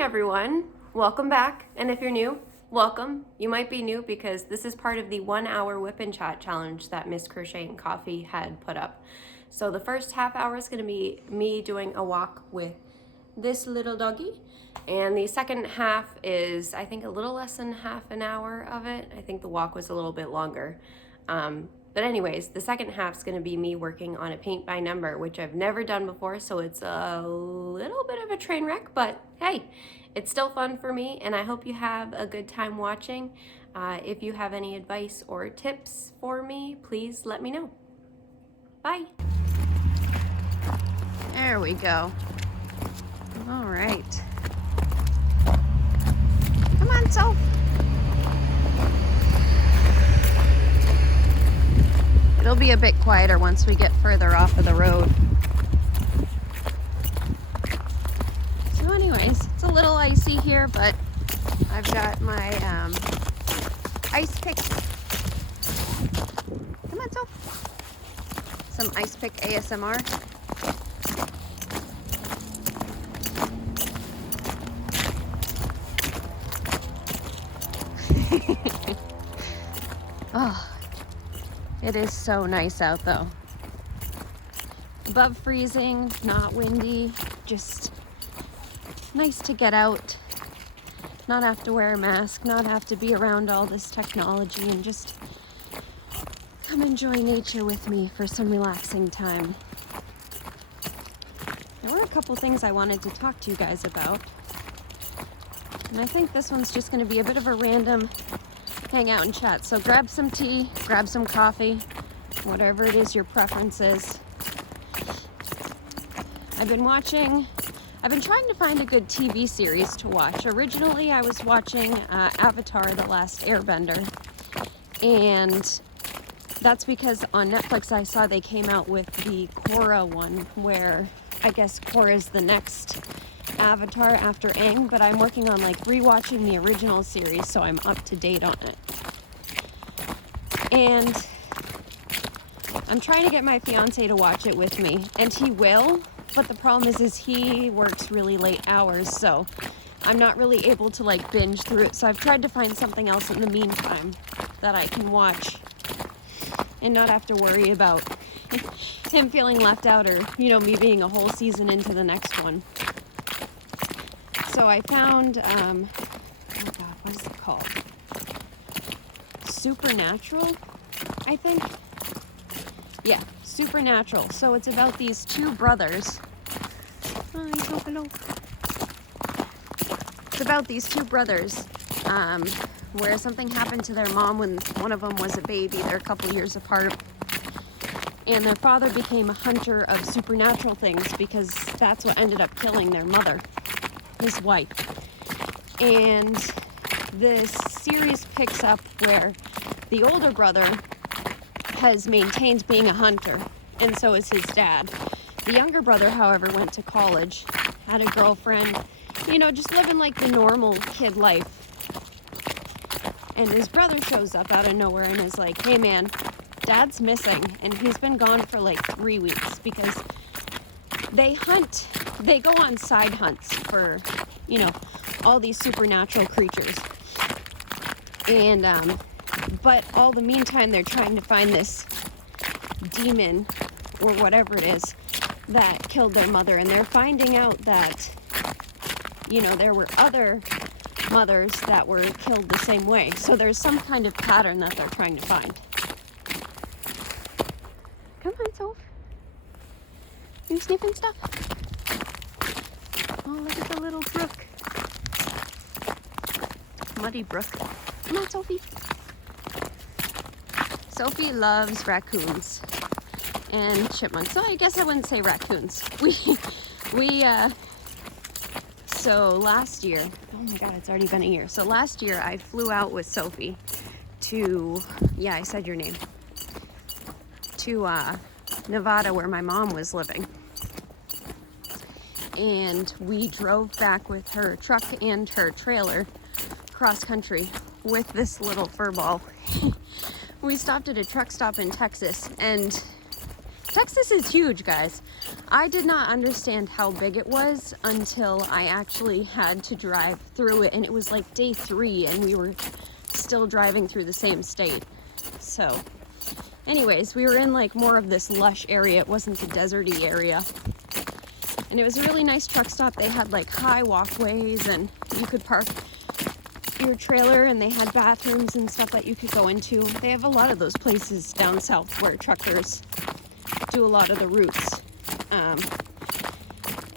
morning, everyone. Welcome back. And if you're new, welcome. You might be new because this is part of the 1 hour Wip and Chat challenge that Miss Crochet and Coffee had put up. So the first half hour is going to be me doing a walk with this little doggy. And the second half is, I think, a little less than half an hour of it. I think the walk was a little bit longer. But anyways, the second half is going to be me working on a paint by number, which I've never done before, so it's a little bit of a train wreck, but hey, it's still fun for me, and I hope you have a good time watching. If you have any advice or tips for me, please let me know. Bye. There we go. All right. Come on, Soph. It'll be a bit quieter once we get further off of the road. So anyways, it's a little icy here, but I've got my ice pick. Come on, Soph. Some ice pick ASMR. Oh. It is so nice out though. Above freezing, not windy, just nice to get out, not have to wear a mask, not have to be around all this technology, and just come enjoy nature with me for some relaxing time. There were a couple things I wanted to talk to you guys about, and I think this one's just going to be a bit of a random hang out and chat. So grab some tea, grab some coffee, whatever it is your preference is. I've been trying to find a good TV series to watch. Originally I was watching Avatar: The Last Airbender, and that's because on Netflix I saw they came out with the Korra one, where I guess Korra is the next Avatar after Aang, but I'm working on like rewatching the original series, so I'm up to date on it. And I'm trying to get my fiance to watch it with me, and he will, but the problem is he works really late hours, so I'm not really able to like binge through it. So I've tried to find something else in the meantime that I can watch and not have to worry about him feeling left out, or me being a whole season into the next one. So I found, oh God, what is it called? Supernatural, I think. Yeah, Supernatural. So it's about these two brothers. Hello. It's about these two brothers, where something happened to their mom when one of them was a baby. They're a couple years apart. And their father became a hunter of supernatural things because that's what ended up killing their mother, his wife. And this series picks up where the older brother has maintained being a hunter, and so is his dad. The younger brother, however, went to college, had a girlfriend, just living like the normal kid life. And his brother shows up out of nowhere and is like, hey man, Dad's missing, and he's been gone for like 3 weeks because they go on side hunts for, all these supernatural creatures. And, but all the meantime, they're trying to find this demon or whatever it is that killed their mother. And they're finding out that, there were other mothers that were killed the same way. So there's some kind of pattern that they're trying to find. Come on, Soph. You sniffing stuff? Oh, look at the little brook. Muddy brook. Come on, Sophie. Sophie loves raccoons and chipmunks. So I guess I wouldn't say raccoons. So last year, oh my God, it's already been a year. So last year I flew out with Sophie to, yeah, I said your name, to Nevada, where my mom was living. And we drove back with her truck and her trailer cross country with this little fur ball. We stopped at a truck stop in Texas, and Texas is huge, guys. I did not understand how big it was until I actually had to drive through it, and it was like day 3 and we were still driving through the same state. So anyways, we were in like more of this lush area. It wasn't the deserty area. And it was a really nice truck stop. They had like high walkways and you could park your trailer, and they had bathrooms and stuff that you could go into. They have a lot of those places down south where truckers do a lot of the routes.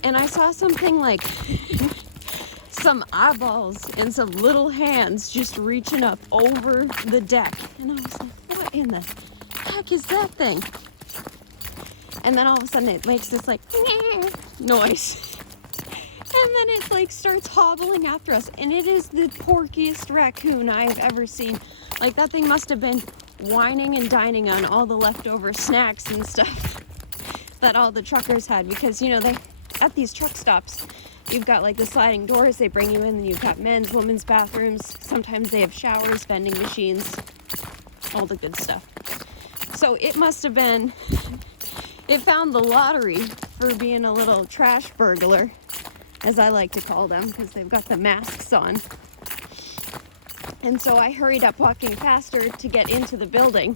And I saw something like some eyeballs and some little hands just reaching up over the deck. And I was like, what in the heck is that thing? And then all of a sudden it makes this like noise. And then it like starts hobbling after us, and it is the porkiest raccoon I have ever seen. Like, that thing must have been whining and dining on all the leftover snacks and stuff that all the truckers had, because you know, they at these truck stops you've got like the sliding doors, they bring you in, and you've got men's, women's bathrooms. Sometimes they have showers, vending machines, all the good stuff. So it must have been, it found the lottery for being a little trash burglar, as I like to call them, because they've got the masks on. And so I hurried up walking faster to get into the building.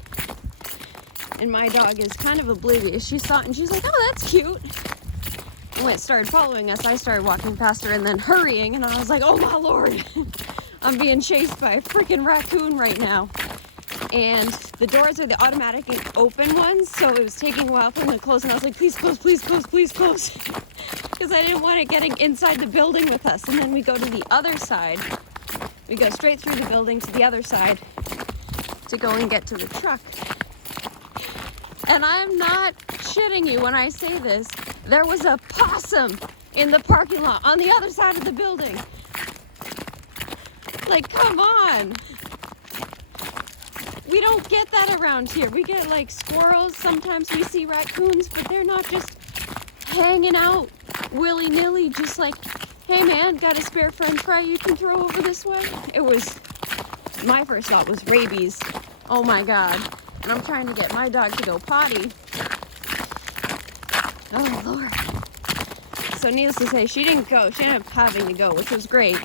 And my dog is kind of oblivious. She saw it and she's like, oh, that's cute. And when it started following us, I started walking faster and then hurrying. And I was like, oh my Lord, I'm being chased by a freaking raccoon right now. And the doors are the automatic open ones, so it was taking a while for them to close. And I was like, please close, please close, please close. Because I didn't want it getting inside the building with us. And then we go to the other side. We go straight through the building to the other side to go and get to the truck. And I'm not shitting you when I say this. There was a possum in the parking lot on the other side of the building. Like, come on. We don't get that around here. We get like squirrels. Sometimes we see raccoons, but they're not just hanging out willy-nilly, just like, hey man, got a spare french fry you can throw over this way? It was, my first thought was rabies. Oh my God. And I'm trying to get my dog to go potty. Oh Lord. So needless to say, she didn't go. She ended up having to go, which was great.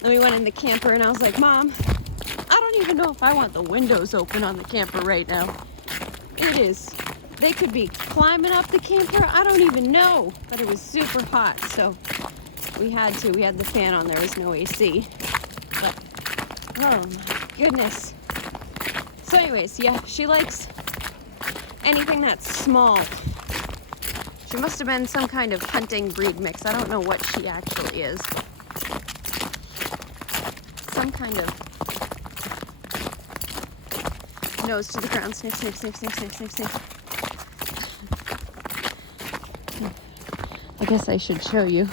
Then we went in the camper and I was like, Mom, I don't even know if I want the windows open on the camper right now. It is. They could be climbing up the camper. I don't even know. But it was super hot, so we had to. We had the fan on. There was no AC. But, oh my goodness. So anyways, yeah, she likes anything that's small. She must have been some kind of hunting breed mix. I don't know what she actually is. Some kind of nose to the ground, sniff, sniff, sniff, sniff, sniff, sniff, sniff. I guess I should show you.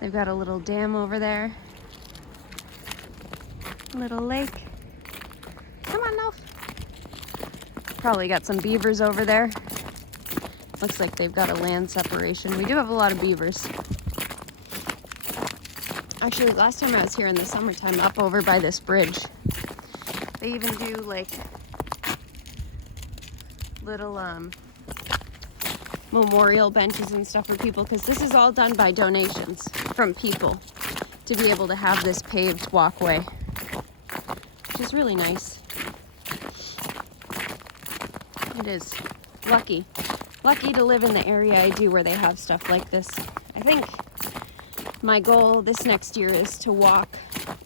They've got a little dam over there. A little lake. Come on, Loaf. Probably got some beavers over there. Looks like they've got a land separation. We do have a lot of beavers. Actually, last time I was here in the summertime, up over by this bridge, they even do like little memorial benches and stuff for people, because this is all done by donations from people to be able to have this paved walkway, which is really nice. It is. Lucky to live in the area I do where they have stuff like this. I think my goal this next year is to walk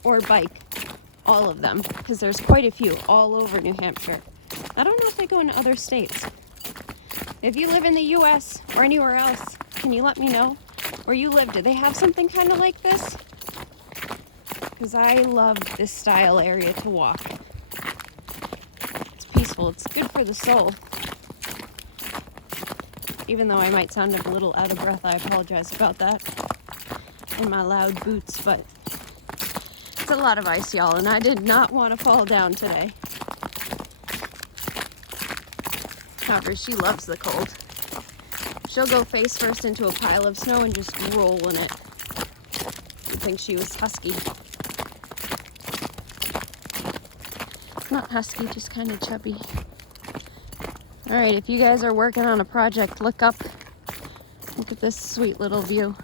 or bike all of them, because there's quite a few all over New Hampshire. I don't know if they go into other states. If you live in the US or anywhere else, can you let me know where you live? Do they have something kind of like this? Because I love this style area to walk. It's peaceful. It's good for the soul. Even though I might sound a little out of breath, I apologize about that. And my loud boots, but it's a lot of ice, y'all, and I did not want to fall down today. However, she loves the cold. She'll go face first into a pile of snow and just roll in it. You'd think she was husky. Not husky, just kind of chubby. All right, if you guys are working on a project, look up. Look at this sweet little view.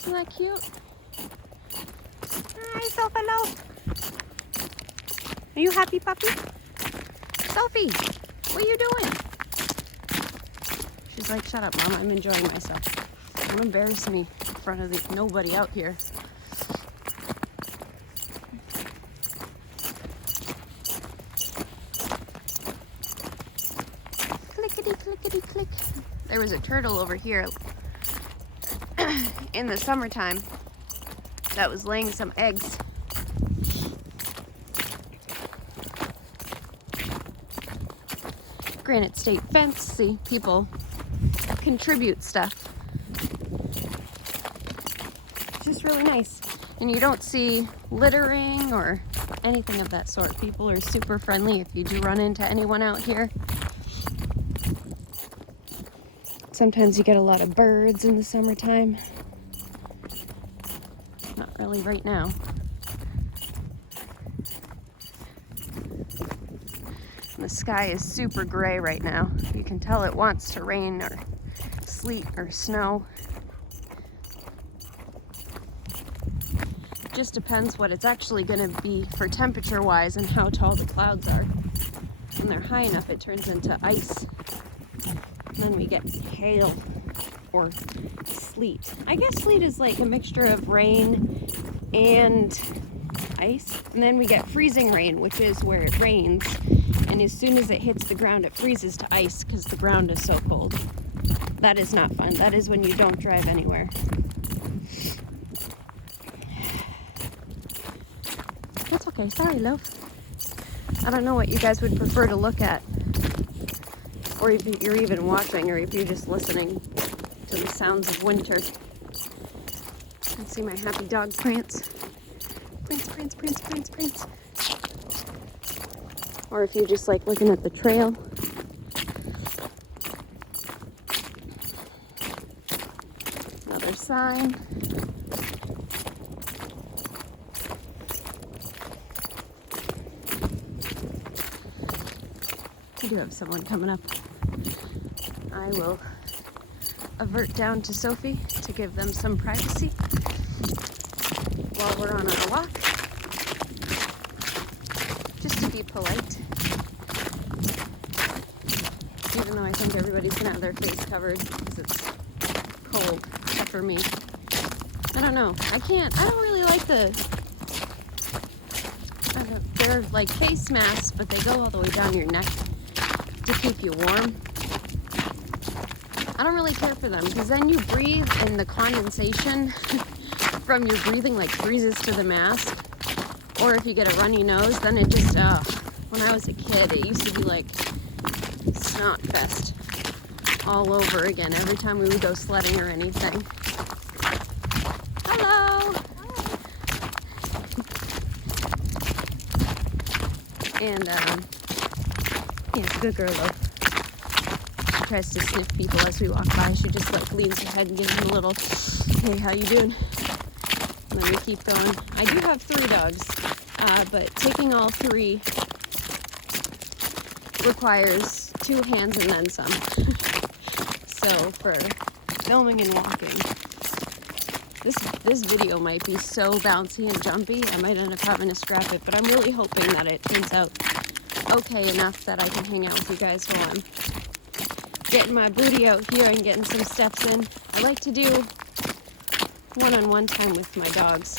Isn't that cute? Hi, Sophie. Are you happy, puppy? Sophie, what are you doing? She's like, shut up, Mom. I'm enjoying myself. Don't embarrass me in front of nobody out here. Clickety, clickety, click. There was a turtle over here in the summertime that was laying some eggs. Granite State fence. See, people contribute stuff. It's just really nice. And you don't see littering or anything of that sort. People are super friendly if you do run into anyone out here. Sometimes you get a lot of birds in the summertime. Not really right now. And the sky is super gray right now. You can tell it wants to rain or sleet or snow. It just depends what it's actually going to be for temperature wise and how tall the clouds are. When they're high enough, it turns into ice. And then we get hail or sleet. I guess sleet is like a mixture of rain and ice. And then we get freezing rain, which is where it rains. And as soon as it hits the ground, it freezes to ice because the ground is so cold. That is not fun. That is when you don't drive anywhere. That's okay. Sorry, love. I don't know what you guys would prefer to look at. Or if you're even watching, or if you're just listening to the sounds of winter. You can see my happy dog Prance. Prance, Prance, Prance, Prance, Prance. Or if you're just like looking at the trail. Another sign. I do have someone coming up. I will avert down to Sophie to give them some privacy while we're on our walk. Just to be polite. Even though I think everybody's gonna have their face covered because it's cold, except for me. I don't know. I don't really like they're like face masks, but they go all the way down your neck to keep you warm. I don't really care for them because then you breathe and the condensation from your breathing like freezes to the mask. Or if you get a runny nose, then it just, when I was a kid, it used to be like snot fest all over again every time we would go sledding or anything. Hello! And, yeah, good girl though. She tries to sniff people as we walk by. She just like leans her head and gives them a little, hey, how you doing? And then we keep going. I do have 3 dogs, but taking all 3 requires 2 hands and then some. So for filming and walking, this video might be so bouncy and jumpy, I might end up having to scrap it, but I'm really hoping that it turns out okay enough that I can hang out with you guys while I'm getting my booty out here and getting some steps in. I like to do one-on-one time with my dogs.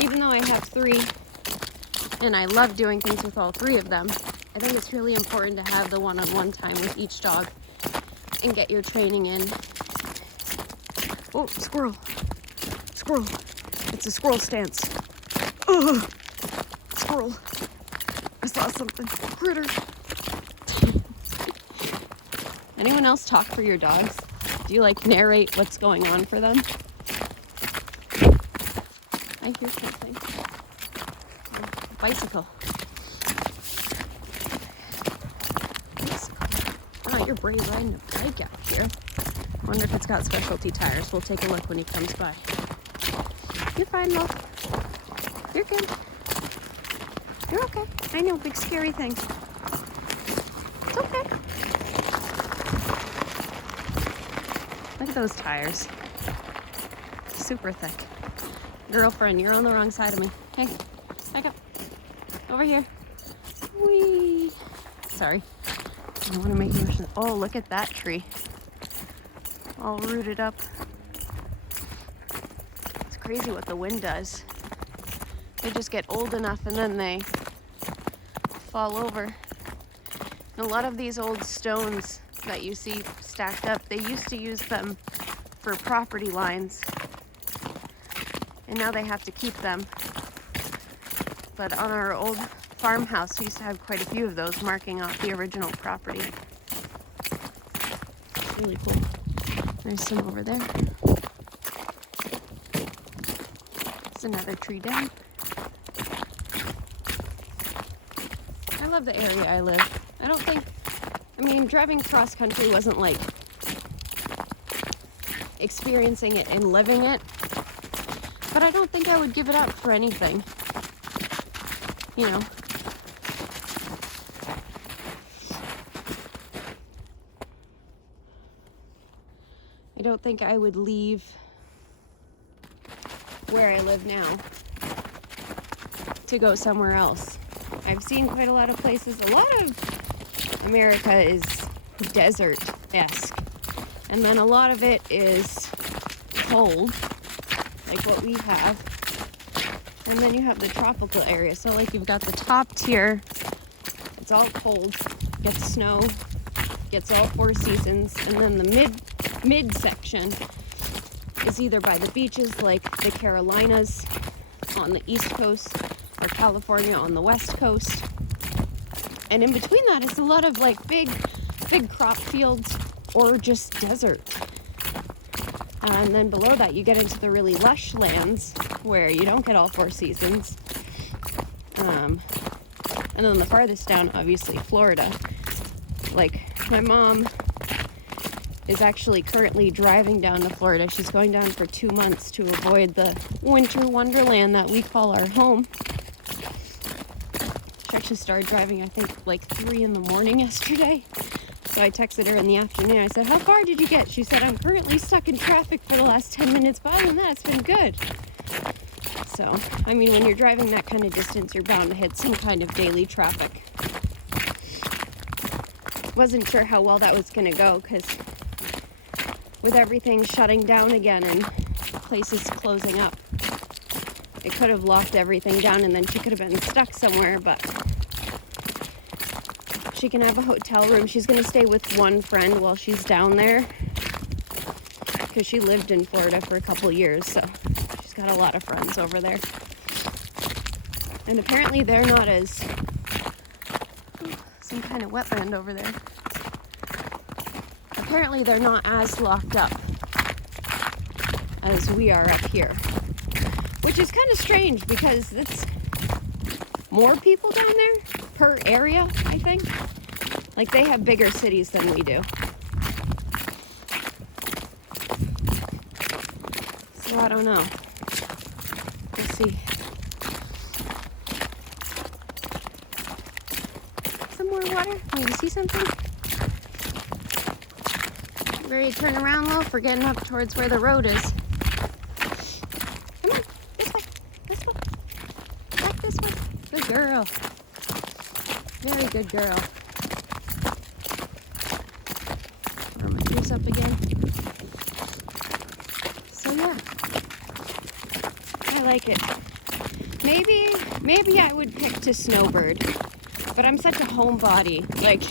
Even though I have 3 and I love doing things with all 3 of them, I think it's really important to have the one-on-one time with each dog and get your training in. Oh, squirrel. Squirrel. It's a squirrel stance. Ugh. Squirrel. I saw something. Critter. Anyone else talk for your dogs? Do you like narrate what's going on for them? I hear something. Bicycle. Bicycle. Oh, you're brave riding a bike out here. Wonder if it's got specialty tires. We'll take a look when he comes by. You're fine, love. You're good. You're okay. I know, big scary things. It's okay. Look at those tires. Super thick. Girlfriend, you're on the wrong side of me. Hey, back up. Over here. Whee! Sorry. I don't want to make you rush. Oh, look at that tree. All rooted up. It's crazy what the wind does. They just get old enough and then they fall over. And a lot of these old stones that you see stacked up, they used to use them for property lines. And now they have to keep them. But on our old farmhouse, we used to have quite a few of those marking off the original property. Really cool. There's some over there. There's another tree down. I love the area I live. I mean, driving cross country wasn't like experiencing it and living it, but I don't think I would give it up for anything. You know. I don't think I would leave where I live now to go somewhere else. I've seen quite a lot of places. A lot of America is desert-esque. And then a lot of it is cold, like what we have. And then you have the tropical area. So like you've got the top tier, it's all cold, gets snow, gets all 4 seasons. And then the mid section is either by the beaches like the Carolinas on the east coast or California on the west coast. And in between that is a lot of like big crop fields or just desert. And then below that you get into the really lush lands where you don't get all 4 seasons. And then the farthest down, obviously, Florida. Like, my mom is actually currently driving down to Florida. She's going down for 2 months to avoid the winter wonderland that we call our home. She actually started driving, I think, like 3 in the morning yesterday. So I texted her in the afternoon. I said, how far did you get? She said, I'm currently stuck in traffic for the last 10 minutes, but other than that, it's been good. So, I mean, when you're driving that kind of distance, you're bound to hit some kind of daily traffic. Wasn't sure how well that was going to go, because with everything shutting down again and places closing up, it could have locked everything down and then she could have been stuck somewhere, but she can have a hotel room. She's going to stay with one friend while she's down there, because she lived in Florida for a couple years, so she's got a lot of friends over there. And apparently they're not as... some kind of wetland over there. Apparently they're not as locked up as we are up here. Which is kind of strange because it's more people down there per area, I think. Like they have bigger cities than we do. So I don't know. We'll see. Some more water? Maybe see something? Ready to turn around, Lo? We're getting up towards where the road is. Come on, this way. This way. Back this way. Good girl. Very good girl. Throw my shoes up again. So yeah, I like it. Maybe I would pick to snowbird, but I'm such a homebody. Like,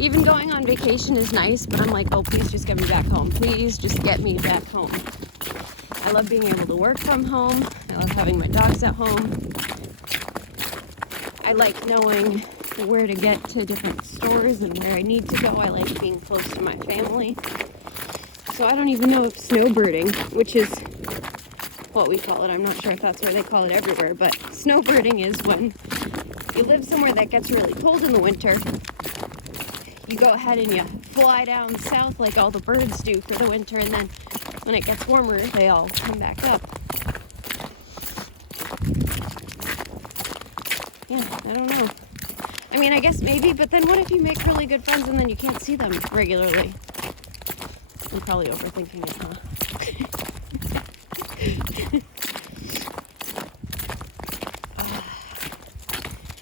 even going on vacation is nice, but I'm like, oh, please just get me back home. Please just get me back home. I love being able to work from home. I love having my dogs at home. I like knowing where to get to different stores and where I need to go. I like being close to my family. So I don't even know if snowbirding, which is what we call it, I'm not sure if that's where they call it everywhere, but snowbirding is when you live somewhere that gets really cold in the winter. You go ahead and you fly down south like all the birds do for the winter, and then when it gets warmer, they all come back up. Yeah, I don't know. I mean, I guess maybe, but then what if you make really good friends and then you can't see them regularly? I'm probably overthinking it, huh?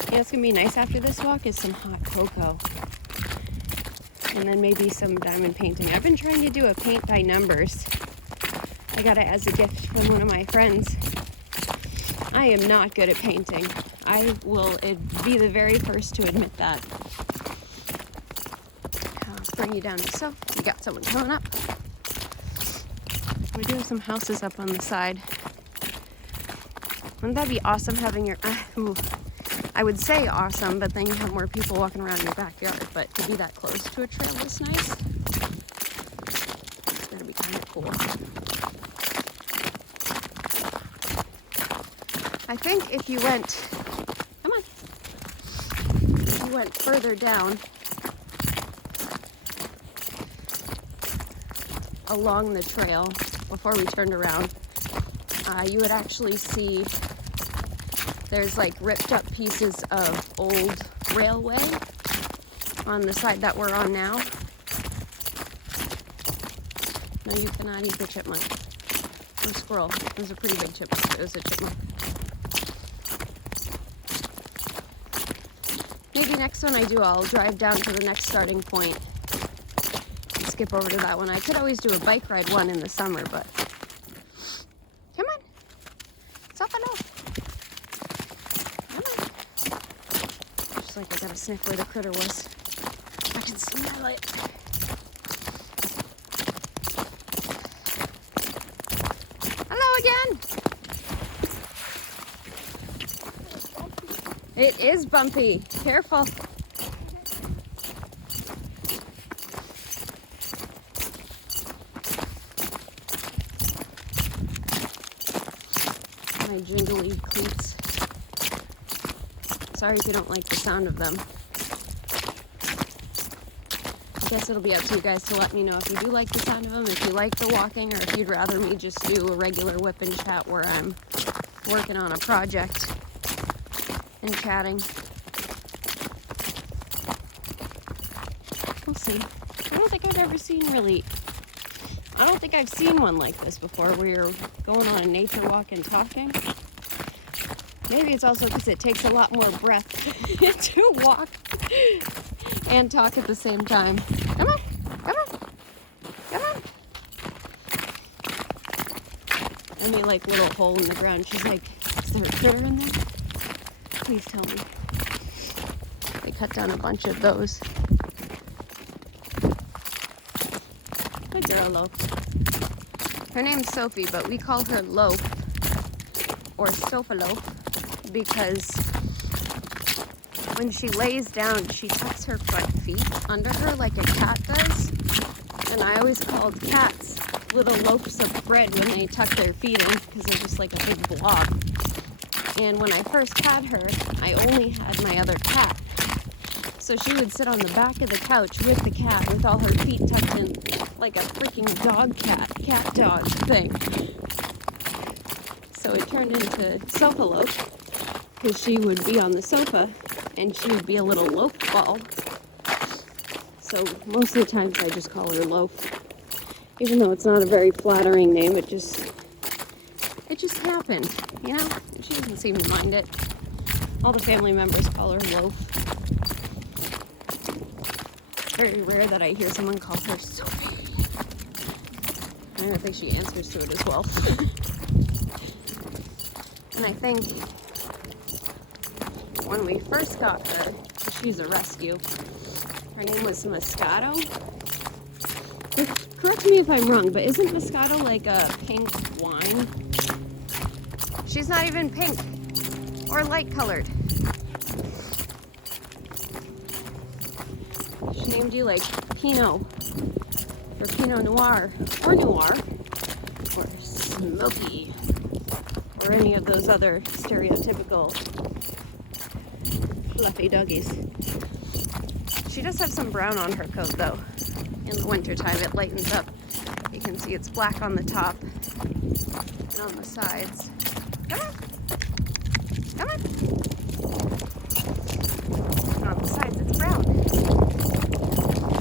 You know what's gonna be nice after this walk is some hot cocoa. And then maybe some diamond painting. I've been trying to do a paint by numbers. I got it as a gift from one of my friends. I am not good at painting. I will be the very first to admit that. I'll bring you down so you got someone coming up. We do have some houses up on the side. Wouldn't that be awesome having your... I would say awesome, but then you have more people walking around your backyard. But to be that close to a trail is nice. It's gonna be kind of cool. I think if you went... Come on. If you went further down along the trail before we turned around, you would actually see there's like ripped up pieces of old railway on the side that we're on now. No, you cannot eat the chipmunk. Or squirrel. It was a pretty big chipmunk, but it was a chipmunk. Maybe next one I do, I'll drive down to the next starting point and skip over to that one. I could always do a bike ride one in the summer, but... Come on. Stop it off. Just like I gotta sniff where the critter was. I can smell it. Hello again. It is bumpy. Careful. My jingly cleats. Sorry if you don't like the sound of them. I guess it'll be up to you guys to let me know if you do like the sound of them, if you like the walking, or if you'd rather me just do a regular whip and chat where I'm working on a project and chatting. We'll see. I don't think I've seen one like this before, where you're going on a nature walk and talking. Maybe it's also because it takes a lot more breath to walk and talk at the same time. Come on, come on, come on. And they like little hole in the ground. She's like, is there a critter in there? Please tell me. They cut down a bunch of those. Good girl, Loaf. Her name's Sophie, but we call her Loaf or Sofa Loaf because when she lays down, she tucks her front feet under her like a cat does. And I always called cats little loaves of bread when they tuck their feet in because they're just like a big blob. And when I first had her, I only had my other cat. So she would sit on the back of the couch with the cat with all her feet tucked in like a freaking cat dog thing. So it turned into Sofa Loaf because she would be on the sofa and she would be a little loaf ball. So most of the times I just call her Loaf. Even though it's not a very flattering name, it just happened, you know? She doesn't seem to mind it. All the family members call her Loaf. Very rare that I hear someone call her Sophie. I don't think she answers to it as well. And I think when we first got her, she's a rescue. Her name was Moscato. Correct me if I'm wrong, but isn't Moscato like a pink wine? She's not even pink or light colored. She named you like Pinot or Pinot Noir or Noir or Smoky or any of those other stereotypical fluffy doggies. She does have some brown on her coat though. In the wintertime it lightens up. You can see it's black on the top and on the sides. Come on. Come on. And on the sides it's brown.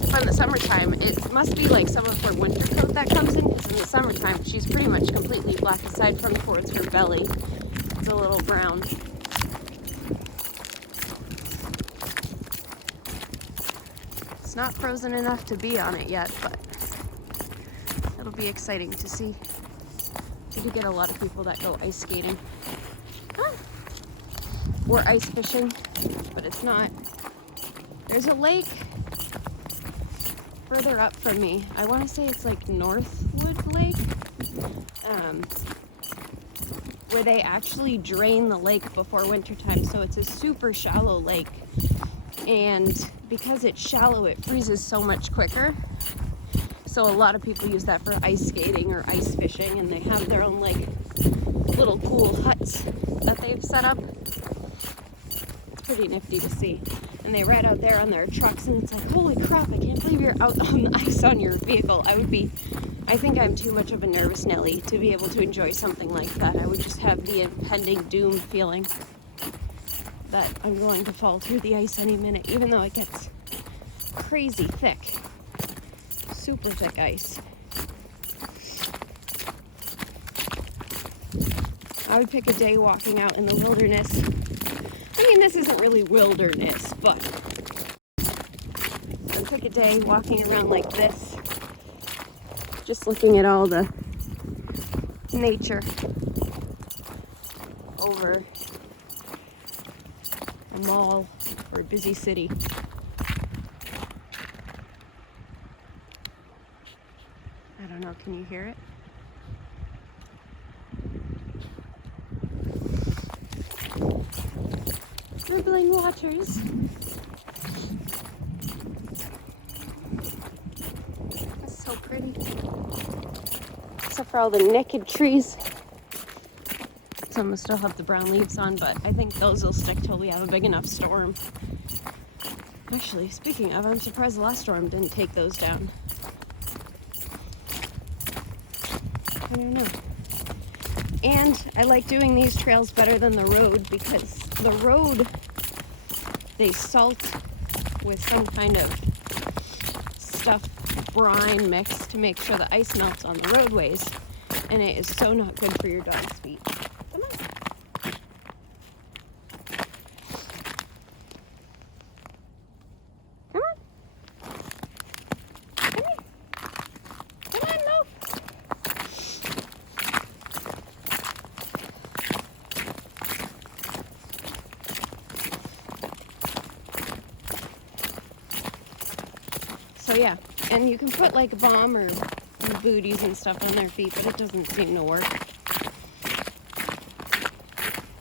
But in the summertime, it must be like some of her winter coat that comes in, because in the summertime she's pretty much completely black aside from towards her belly. It's a little brown. It's not frozen enough to be on it yet, but it'll be exciting to see. We do get a lot of people that go ice skating. Or ice fishing, but it's not. There's a lake further up from me. I want to say it's like Northwood Lake, where they actually drain the lake before wintertime. So it's a super shallow lake. And because it's shallow, it freezes so much quicker. So a lot of people use that for ice skating or ice fishing, and they have their own like little cool huts that they've set up. It's pretty nifty to see. And they ride out there on their trucks, and it's like, holy crap, I can't believe you're out on the ice on your vehicle. I think I'm too much of a nervous Nelly to be able to enjoy something like that. I would just have the impending doom feeling that I'm going to fall through the ice any minute, even though it gets crazy thick. Super thick ice. I would pick a day walking out in the wilderness. I mean, this isn't really wilderness, but I'd pick a day walking around like this, just looking at all the nature over a mall or a busy city. I don't know, can you hear it? Rippling waters. That's so pretty. Except for all the naked trees. Some of them still have the brown leaves on, but I think those will stick till we have a big enough storm. Actually, speaking of, I'm surprised the last storm didn't take those down. I don't know. And I like doing these trails better than the road, because the road, they salt with some kind of stuffed brine mix to make sure the ice melts on the roadways, and it is so not good for your dog's feet. Come on. Come on. Come here. Come on, move. So yeah, and you can put like balm or booties and stuff on their feet, but it doesn't seem to work.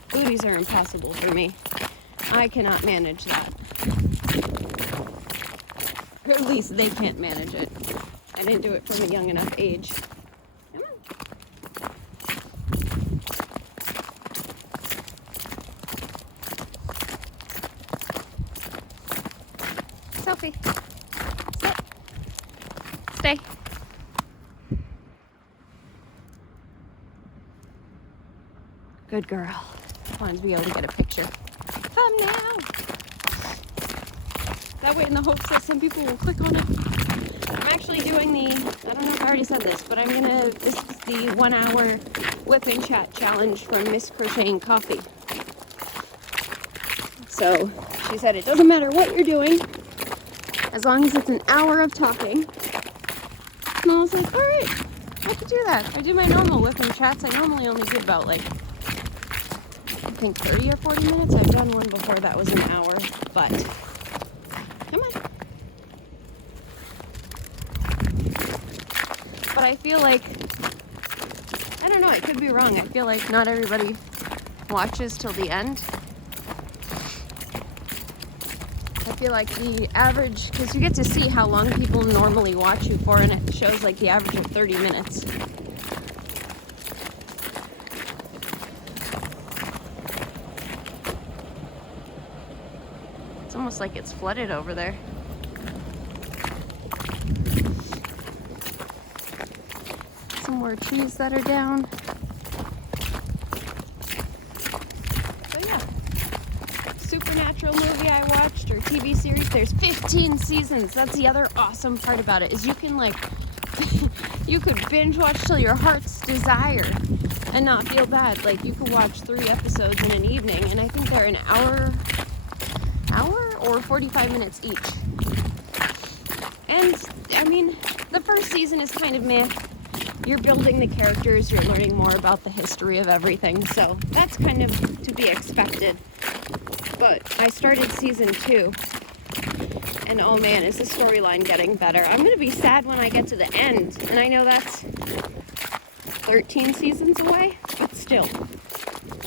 Booties are impossible for me. I cannot manage that. Or at least they can't manage it. I didn't do it from a young enough age. Come on. Sophie. Stay. Good girl. I wanted to be able to get a picture. Thumbnail! That way, in the hopes that some people will click on it. I'm actually doing the, I don't know if I already said this, but this is the 1 hour Wip and Chat challenge from Miss Crochet and Coffee. So, she said it doesn't matter what you're doing, as long as it's an hour of talking. And I was like, alright, I could do that. I do my normal Wip and Chats. I normally only do about like, I think 30 or 40 minutes. I've done one before that was an hour, but come on. But I feel like, I don't know, I could be wrong. I feel like not everybody watches till the end. I feel like the average, because you get to see how long people normally watch you for, and it shows like the average of 30 minutes. It's almost like it's flooded over there. more trees that are down. So yeah, supernatural movie I watched, or TV series. There's 15 seasons. That's the other awesome part about it, is you can like, you could binge watch till your heart's desire and not feel bad. Like you could watch 3 episodes in an evening, and I think they're an hour or 45 minutes each. And I mean, the first season is kind of meh. You're building the characters, you're learning more about the history of everything, so that's kind of to be expected. But I started season 2, and oh man, is the storyline getting better. I'm gonna be sad when I get to the end, and I know that's 13 seasons away, but still,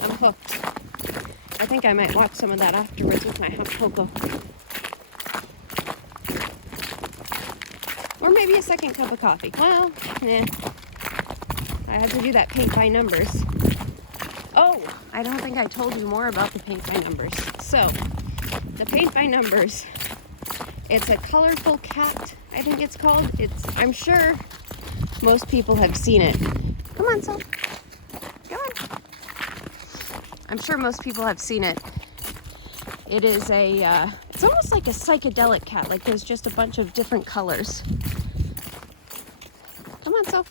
I'm hooked. I think I might watch some of that afterwards with my hot cocoa. Or maybe a second cup of coffee. Well, nah. I had to do that paint by numbers. Oh, I don't think I told you more about the paint by numbers. So, the paint by numbers, it's a colorful cat, I think it's called. I'm sure most people have seen it. Come on, Sol. Come on. I'm sure most people have seen it. It is it's almost like a psychedelic cat, like there's just a bunch of different colors. Come on, Sol.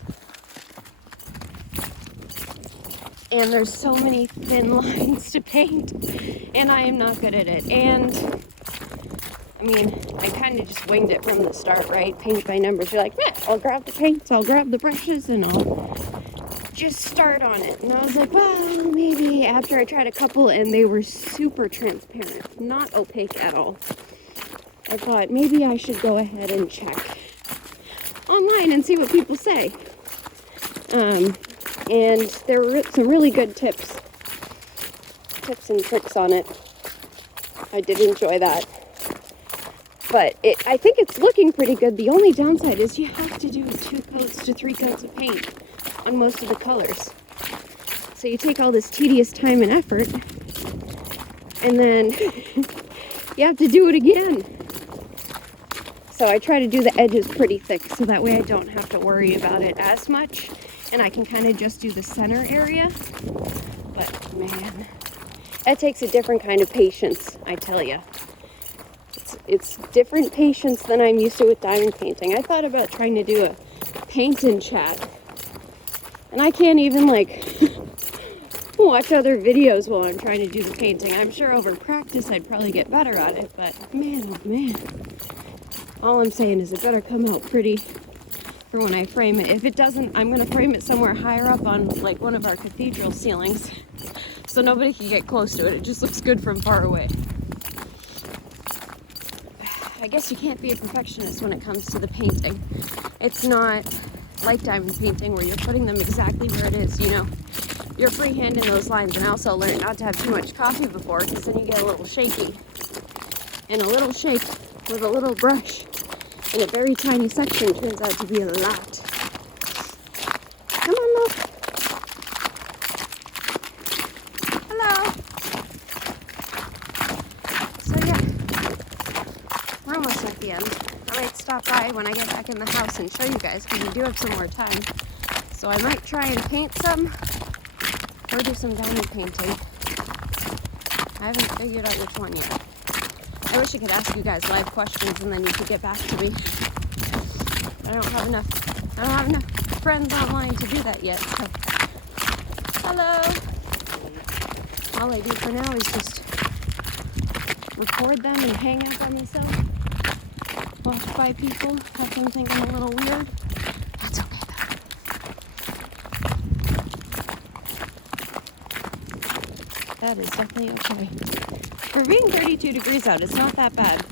And there's so many thin lines to paint, and I am not good at it. And I mean, I kind of just winged it from the start, right? Paint by numbers. You're like, meh, I'll grab the paints, I'll grab the brushes, and I'll just start on it. And I was like, well, maybe after I tried a couple and they were super transparent, not opaque at all, I thought maybe I should go ahead and check online and see what people say. And there were some really good tips and tricks on it. I did enjoy that. But I think it's looking pretty good. The only downside is you have to do 2 coats to 3 coats of paint on most of the colors. So you take all this tedious time and effort, and then you have to do it again. So I try to do the edges pretty thick, so that way I don't have to worry about it as much, and I can kind of just do the center area. But man, that takes a different kind of patience, I tell you. It's different patience than I'm used to with diamond painting. I thought about trying to do a paint and chat, and I can't even like watch other videos while I'm trying to do the painting. I'm sure over practice I'd probably get better at it, but man, oh man. All I'm saying is it better come out pretty for when I frame it. If it doesn't, I'm going to frame it somewhere higher up on like one of our cathedral ceilings so nobody can get close to it. It just looks good from far away. I guess you can't be a perfectionist when it comes to the painting. It's not like diamond painting where you're putting them exactly where it is, you know. You're freehanding those lines, and I also learned not to have too much coffee before, because then you get a little shaky. And a little shake with a little brush in a very tiny section turns out to be a lot. Come on, look. Hello. So yeah, we're almost at the end. I might stop by when I get back in the house and show you guys, because we do have some more time. So I might try and paint some, or do some diamond painting. I haven't figured out which one yet. I wish I could ask you guys live questions and then you could get back to me. I don't have enough friends online to do that yet. So. Hello. All I do for now is just record them and hang out by myself. Watch by people. Have them think I'm a little weird. That's okay though. That is definitely okay. For being 32 degrees out, it's not that bad.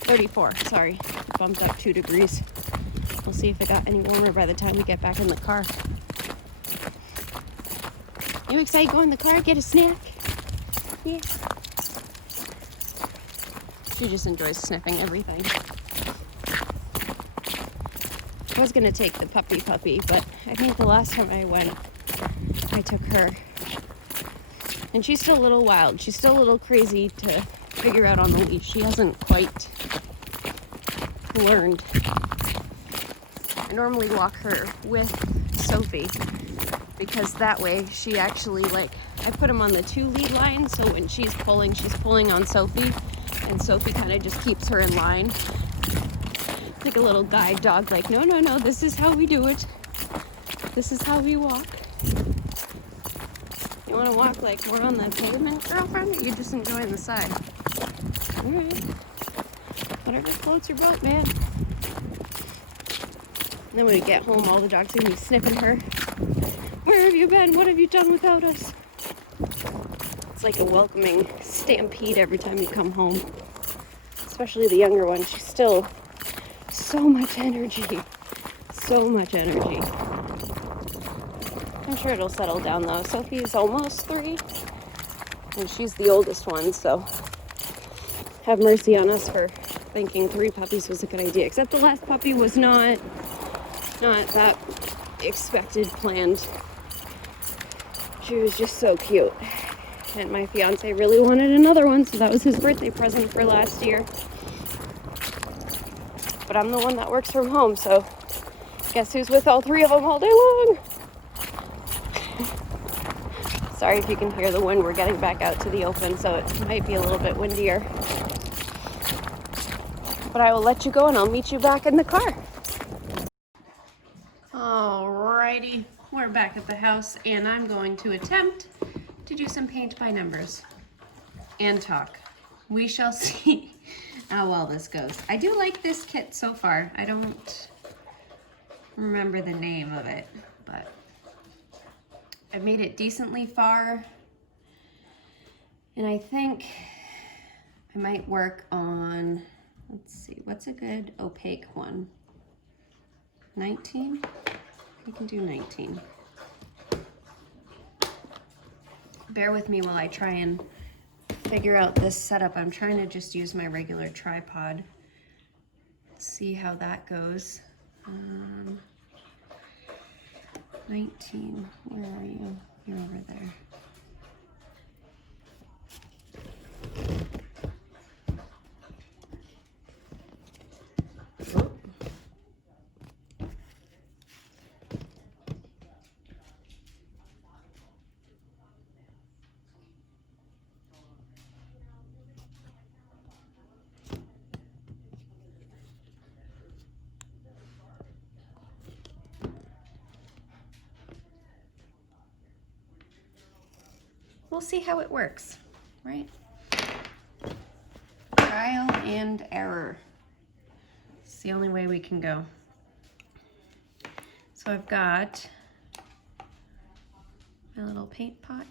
34, sorry. Bumped up 2 degrees. We'll see if it got any warmer by the time we get back in the car. You excited to go in the car, get a snack? Yeah. She just enjoys sniffing everything. I was going to take the puppy, but I think the last time I went, I took her. And she's still a little wild. She's still a little crazy to figure out on the leash. She hasn't quite learned. I normally walk her with Sophie because that way she actually, like, I put them on the 2 lead line, so when she's pulling on Sophie, and Sophie kind of just keeps her in line. Like a little guide dog, like, no, no, no, this is how we do it. This is how we walk. You want to walk like more on the pavement, girlfriend? Or you're just enjoying the side? All right. Whatever floats your boat, man. And then when we get home, all the dogs are going to be sniffing her. Where have you been? What have you done without us? It's like a welcoming stampede every time you come home. Especially the younger one. She's still so much energy. So much energy. I'm sure it'll settle down though. Sophie's almost 3. And she's the oldest one, so have mercy on us for thinking 3 puppies was a good idea. Except the last puppy was not that expected, planned. She was just so cute. And my fiance really wanted another one, so that was his birthday present for last year. But I'm the one that works from home, so guess who's with all 3 of them all day long? Sorry if you can hear the wind. We're getting back out to the open, so it might be a little bit windier. But I will let you go and I'll meet you back in the car. Alrighty, we're back at the house and I'm going to attempt to do some paint by numbers and talk. We shall see how well this goes. I do like this kit so far. I don't remember the name of it, but I've made it decently far. And I think I might work on, let's see, what's a good opaque one? 19? We can do 19. Bear with me while I try and figure out this setup. I'm trying to just use my regular tripod. See how that goes. 19, where are you? You're over there. We'll see how it works, right? Trial and error. It's the only way we can go. So I've got my little paint pot.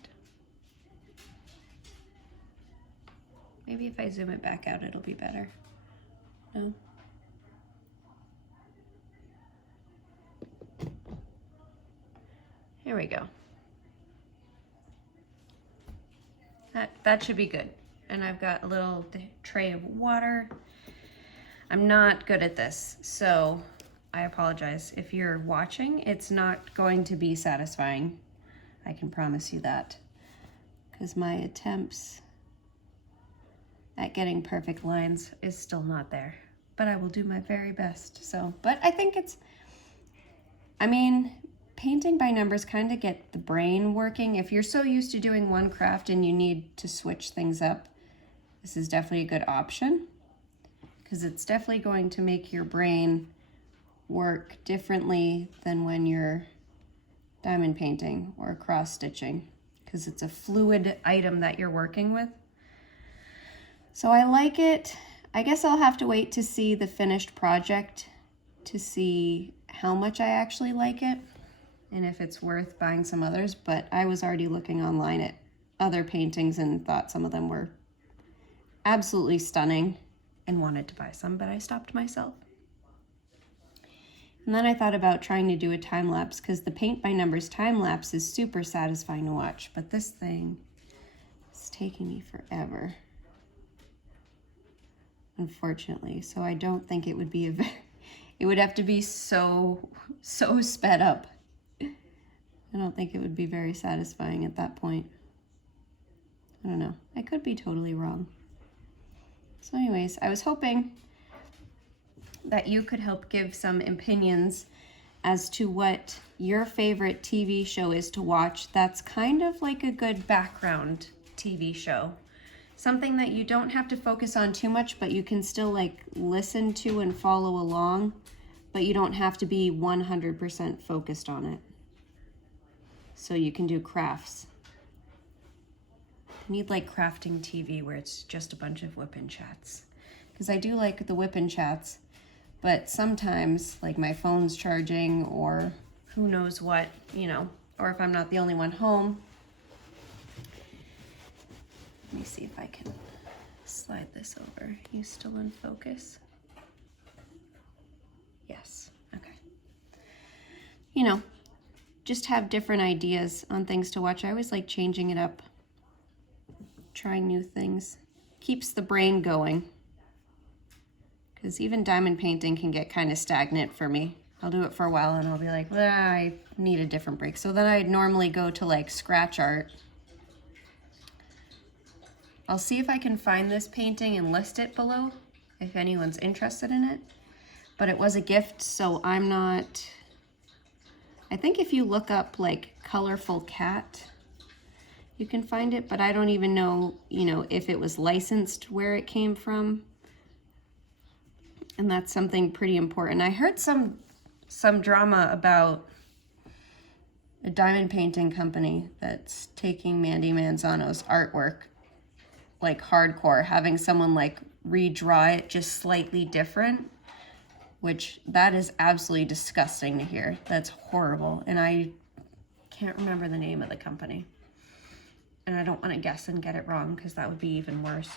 Maybe if I zoom it back out, it'll be better. No? Here we go. That should be good. And I've got a little tray of water. I'm not good at this, so I apologize. If you're watching, it's not going to be satisfying. I can promise you that. Because my attempts at getting perfect lines is still not there. But I will do my very best. So, but I think it's, I mean, painting by numbers kind of get the brain working. If you're so used to doing one craft and you need to switch things up, this is definitely a good option because it's definitely going to make your brain work differently than when you're diamond painting or cross stitching because it's a fluid item that you're working with. So I like it. I guess I'll have to wait to see the finished project to see how much I actually like it and if it's worth buying some others, but I was already looking online at other paintings and thought some of them were absolutely stunning and wanted to buy some, but I stopped myself. And then I thought about trying to do a time lapse because the paint by numbers time lapse is super satisfying to watch, but this thing is taking me forever, unfortunately. So I don't think it would be a very, it would have to be so sped up. I don't think it would be very satisfying at that point. I don't know. I could be totally wrong. So anyways, I was hoping that you could help give some opinions as to what your favorite TV show is to watch that's kind of like a good background TV show. Something that you don't have to focus on too much, but you can still like listen to and follow along, but you don't have to be 100% focused on it. So you can do crafts. I need like crafting TV where it's just a bunch of Wip and Chats. Because I do like the Wip and Chats, but sometimes like my phone's charging or who knows what, you know, or if I'm not the only one home. Let me see if I can slide this over. You still in focus? Yes, okay. You know, just have different ideas on things to watch. I always like changing it up, trying new things. Keeps the brain going. Because even diamond painting can get kind of stagnant for me. I'll do it for a while and I'll be like, well, I need a different break. So then I'd normally go to like scratch art. I'll see if I can find this painting and list it below if anyone's interested in it. But it was a gift, so I'm not... I think if you look up like colorful cat, you can find it, but I don't even know, you know, if it was licensed, where it came from. And that's something pretty important. I heard some drama about a diamond painting company that's taking Mandy Manzano's artwork like hardcore, having someone like redraw it just slightly different, which that is absolutely disgusting to hear. That's horrible. And I can't remember the name of the company. And I don't want to guess and get it wrong because that would be even worse.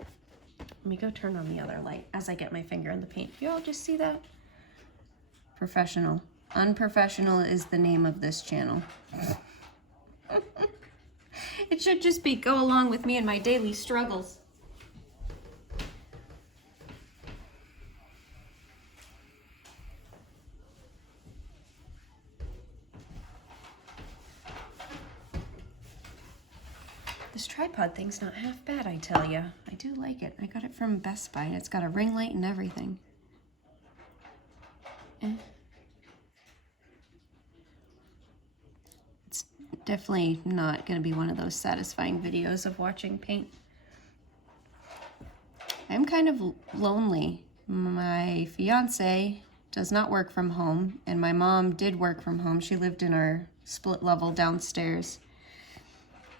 Let me go turn on the other light as I get my finger in the paint. You all just see that? Professional. Unprofessional is the name of this channel. It should just be go along with me and my daily struggles. This tripod thing's not half bad, I tell ya. I do like it. I got it from Best Buy and it's got a ring light and everything. It's definitely not going to be one of those satisfying videos of watching paint. I'm kind of lonely. My fiance does not work from home, and my mom did work from home. She lived in our split level downstairs.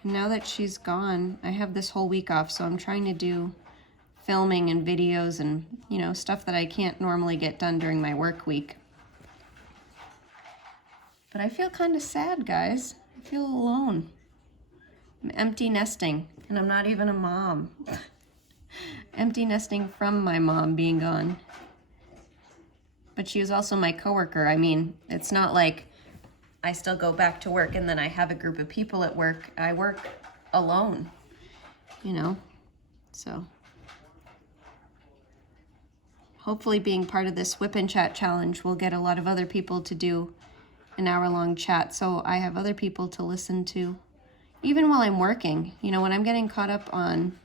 And now that she's gone, I have this whole week off, so I'm trying to do filming and videos and, you know, stuff that I can't normally get done during my work week. But I feel kind of sad, guys. I feel alone. I'm empty nesting, and I'm not even a mom. Empty nesting from my mom being gone. But she was also my coworker. I mean, it's not like I still go back to work and then I have a group of people at work. I work alone, you know, so. Hopefully being part of this Wip and Chat challenge will get a lot of other people to do an hour-long chat, so I have other people to listen to, even while I'm working. You know, when I'm getting caught up on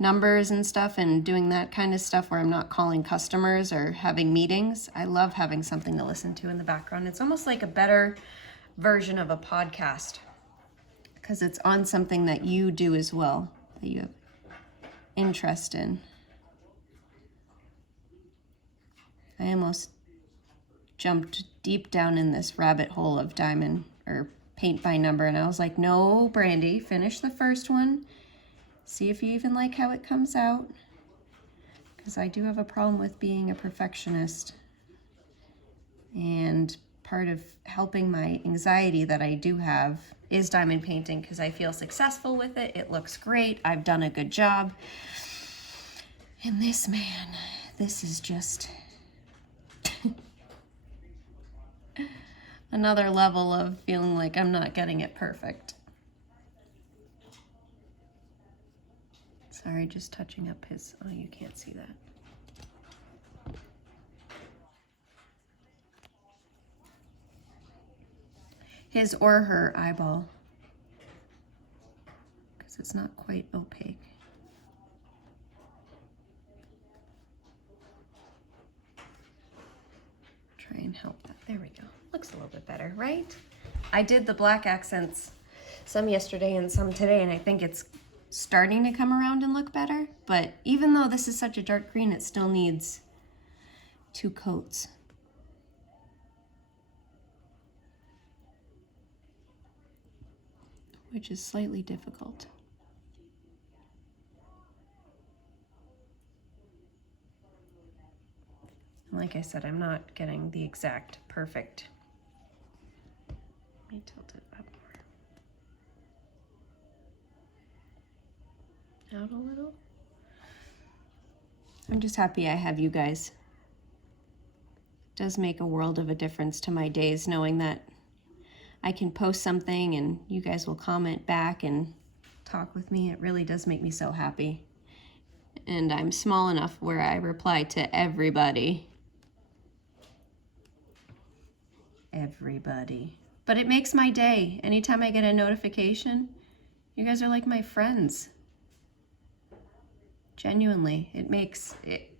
numbers and stuff and doing that kind of stuff where I'm not calling customers or having meetings, I love having something to listen to in the background. It's almost like a better version of a podcast because it's on something that you do as well, that you have interest in. I almost jumped deep down in this rabbit hole of diamond or paint by number, and I was like, no, Brandy, finish the first one. See if you even like how it comes out. Because I do have a problem with being a perfectionist. And part of helping my anxiety that I do have is diamond painting because I feel successful with it. It looks great. I've done a good job. And this, man, this is just another level of feeling like I'm not getting it perfect. Sorry, just touching up his, oh, you can't see that. His or her eyeball, because it's not quite opaque. There we go. Looks a little bit better, right? I did the black accents, some yesterday and some today, and I think it's starting to come around and look better. But even though this is such a dark green, it still needs 2 coats. Which is slightly difficult. Like I said, I'm not getting the exact perfect. Let me tilt it up more. Out a little. I'm just happy I have you guys. It does make a world of a difference to my days knowing that I can post something and you guys will comment back and talk with me. It really does make me so happy. And I'm small enough where I reply to everybody. Everybody. But it makes my day. Anytime I get a notification, you guys are like my friends. Genuinely, it makes it.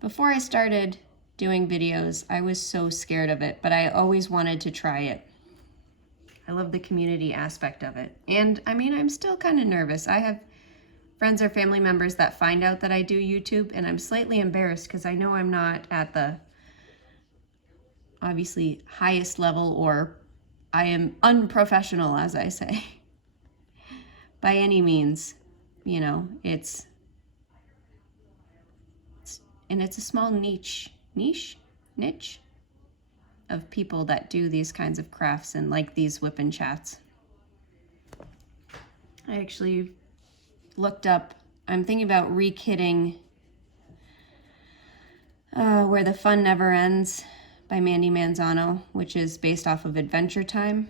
Before I started doing videos, I was so scared of it, but I always wanted to try it. I love the community aspect of it. And I mean, I'm still kind of nervous. I have friends or family members that find out that I do YouTube, and I'm slightly embarrassed because I know I'm not at the obviously highest level, or I am unprofessional, as I say, by any means. You know, it's a small niche of people that do these kinds of crafts and like these Wip and Chats. I actually looked up, I'm thinking about rekitting Where the Fun Never Ends by Mandy Manzano, which is based off of Adventure Time,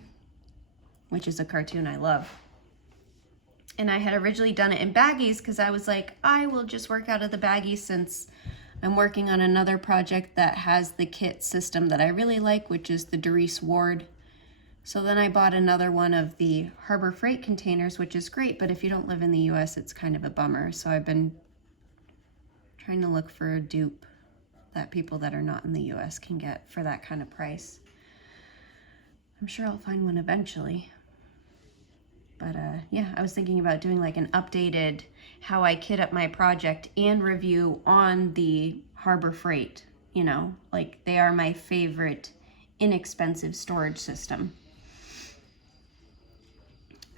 which is a cartoon I love. And I had originally done it in baggies because I was like, I will just work out of the baggies since I'm working on another project that has the kit system that I really like, which is the Doris Ward. So then I bought another one of the Harbor Freight containers, which is great, but if you don't live in the US, it's kind of a bummer. So I've been trying to look for a dupe that people that are not in the US can get for that kind of price. I'm sure I'll find one eventually. But yeah, I was thinking about doing like an updated how I kit up my project and review on the Harbor Freight. You know, like they are my favorite inexpensive storage system.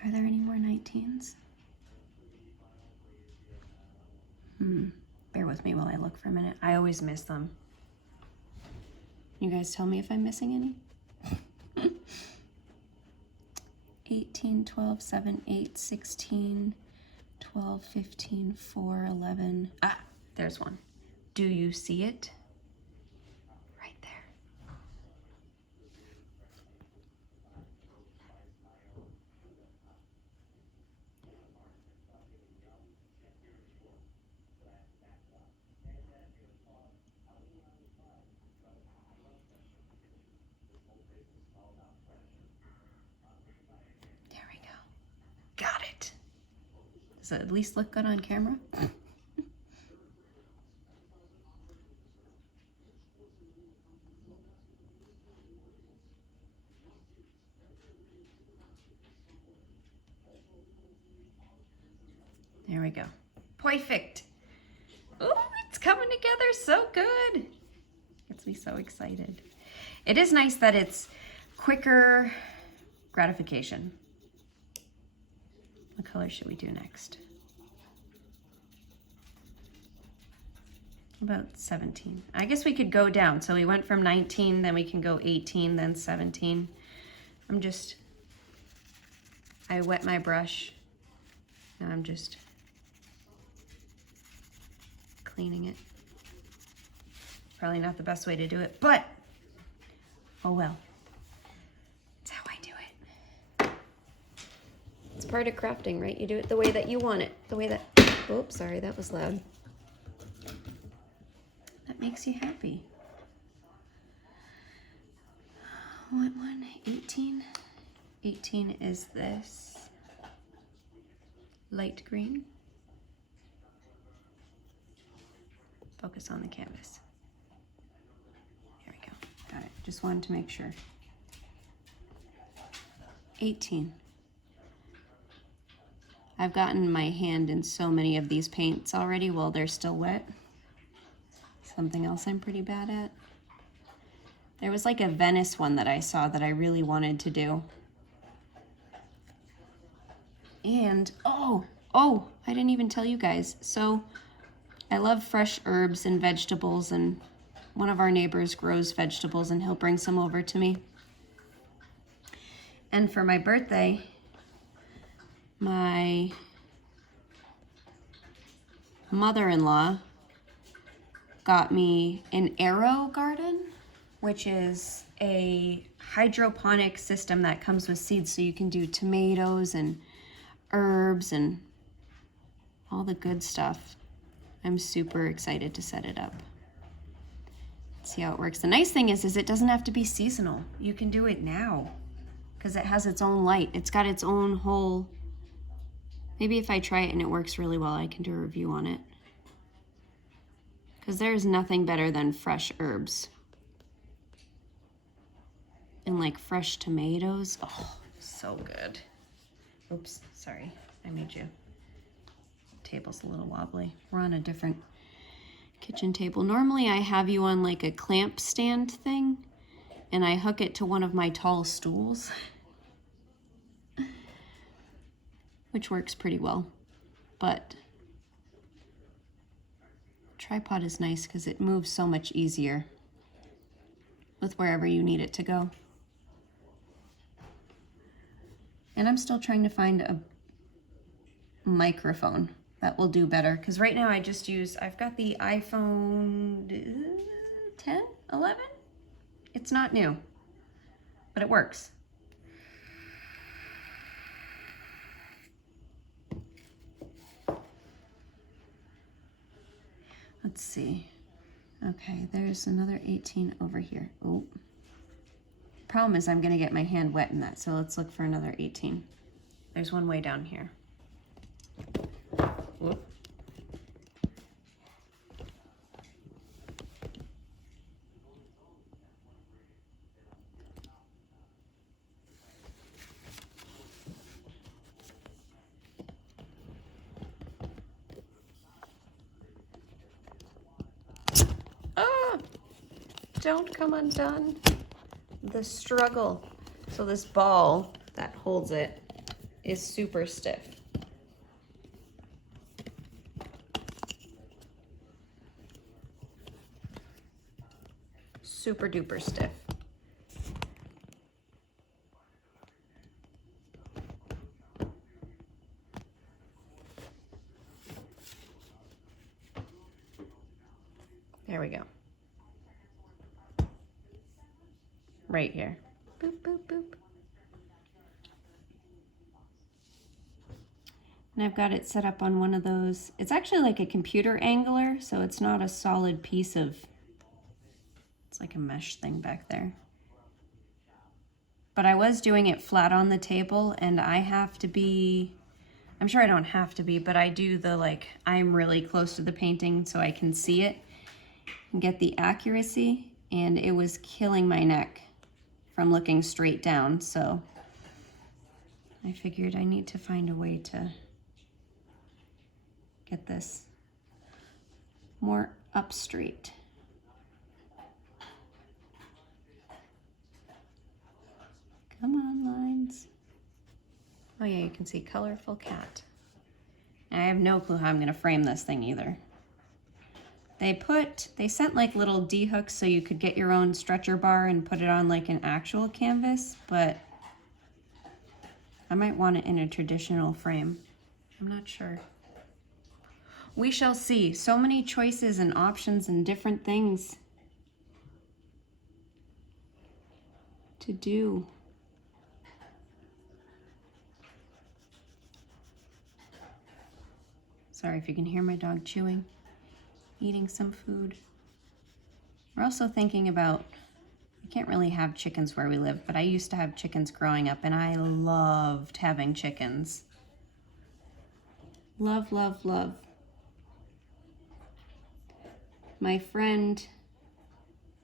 Are there any more 19s? Bear with me while I look for a minute. I always miss them. You guys tell me if I'm missing any. 18, 12, 7, 8, 16, 12, 15, 4, 11. Ah, there's one. Do you see it? Right there. There we go. Got it. Does it at least look good on camera? There we go. Perfect. Oh, it's coming together so good. Gets me so excited. It is nice that it's quicker gratification. What color should we do next? About 17. I guess we could go down. So we went from 19, then we can go 18, then 17. I wet my brush. Now I'm just cleaning it. Probably not the best way to do it, but oh well. It's how I do it. It's part of crafting, right? You do it the way that you want it. The way that, oops, sorry, that was loud. That makes you happy. What one? 18? 18 is this light green. Focus on the canvas. There we go. Got it. Just wanted to make sure. 18. I've gotten my hand in so many of these paints already while they're still wet. Something else I'm pretty bad at. There was like a Venice one that I saw that I really wanted to do. And, oh, I didn't even tell you guys. So I love fresh herbs and vegetables, and one of our neighbors grows vegetables and he'll bring some over to me. And for my birthday, my mother-in-law got me an arrow garden, which is a hydroponic system that comes with seeds, so you can do tomatoes and herbs and all the good stuff. I'm super excited to set it up. Let's see how it works. The nice thing is it doesn't have to be seasonal. You can do it now because it has its own light. It's got its own whole, maybe if I try it and it works really well, I can do a review on it. Because there's nothing better than fresh herbs. And like fresh tomatoes. Oh, so good. Oops, sorry, I made you. Table's a little wobbly. We're on a different kitchen table. Normally I have you on like a clamp stand thing, and I hook it to one of my tall stools, which works pretty well. But tripod is nice because it moves so much easier with wherever you need it to go. And I'm still trying to find a microphone that will do better, because right now I've got the iPhone 10, 11? It's not new, but it works. Let's see. Okay, there's another 18 over here. Oh. Problem is I'm gonna get my hand wet in that, so let's look for another 18. There's one way down here. Whoop. Ah! Don't come undone. The struggle. So this ball that holds it is super stiff. Super duper stiff. There we go. Right here. Boop, boop, boop. And I've got it set up on one of those. It's actually like a computer angler, so it's not a solid piece of, it's like a mesh thing back there. But I was doing it flat on the table, and I have to be, I'm sure I don't have to be, but I do the like, I'm really close to the painting so I can see it and get the accuracy, and it was killing my neck from looking straight down, so I figured I need to find a way to get this more up straight. Come on, lines. Oh yeah, you can see colorful cat. And I have no clue how I'm gonna frame this thing either. They sent like little D-hooks so you could get your own stretcher bar and put it on like an actual canvas, but I might want it in a traditional frame. I'm not sure. We shall see. So many choices and options and different things to do. Sorry if you can hear my dog chewing, eating some food. We're also thinking about, we can't really have chickens where we live, but I used to have chickens growing up, and I loved having chickens. Love, love, love. My friend,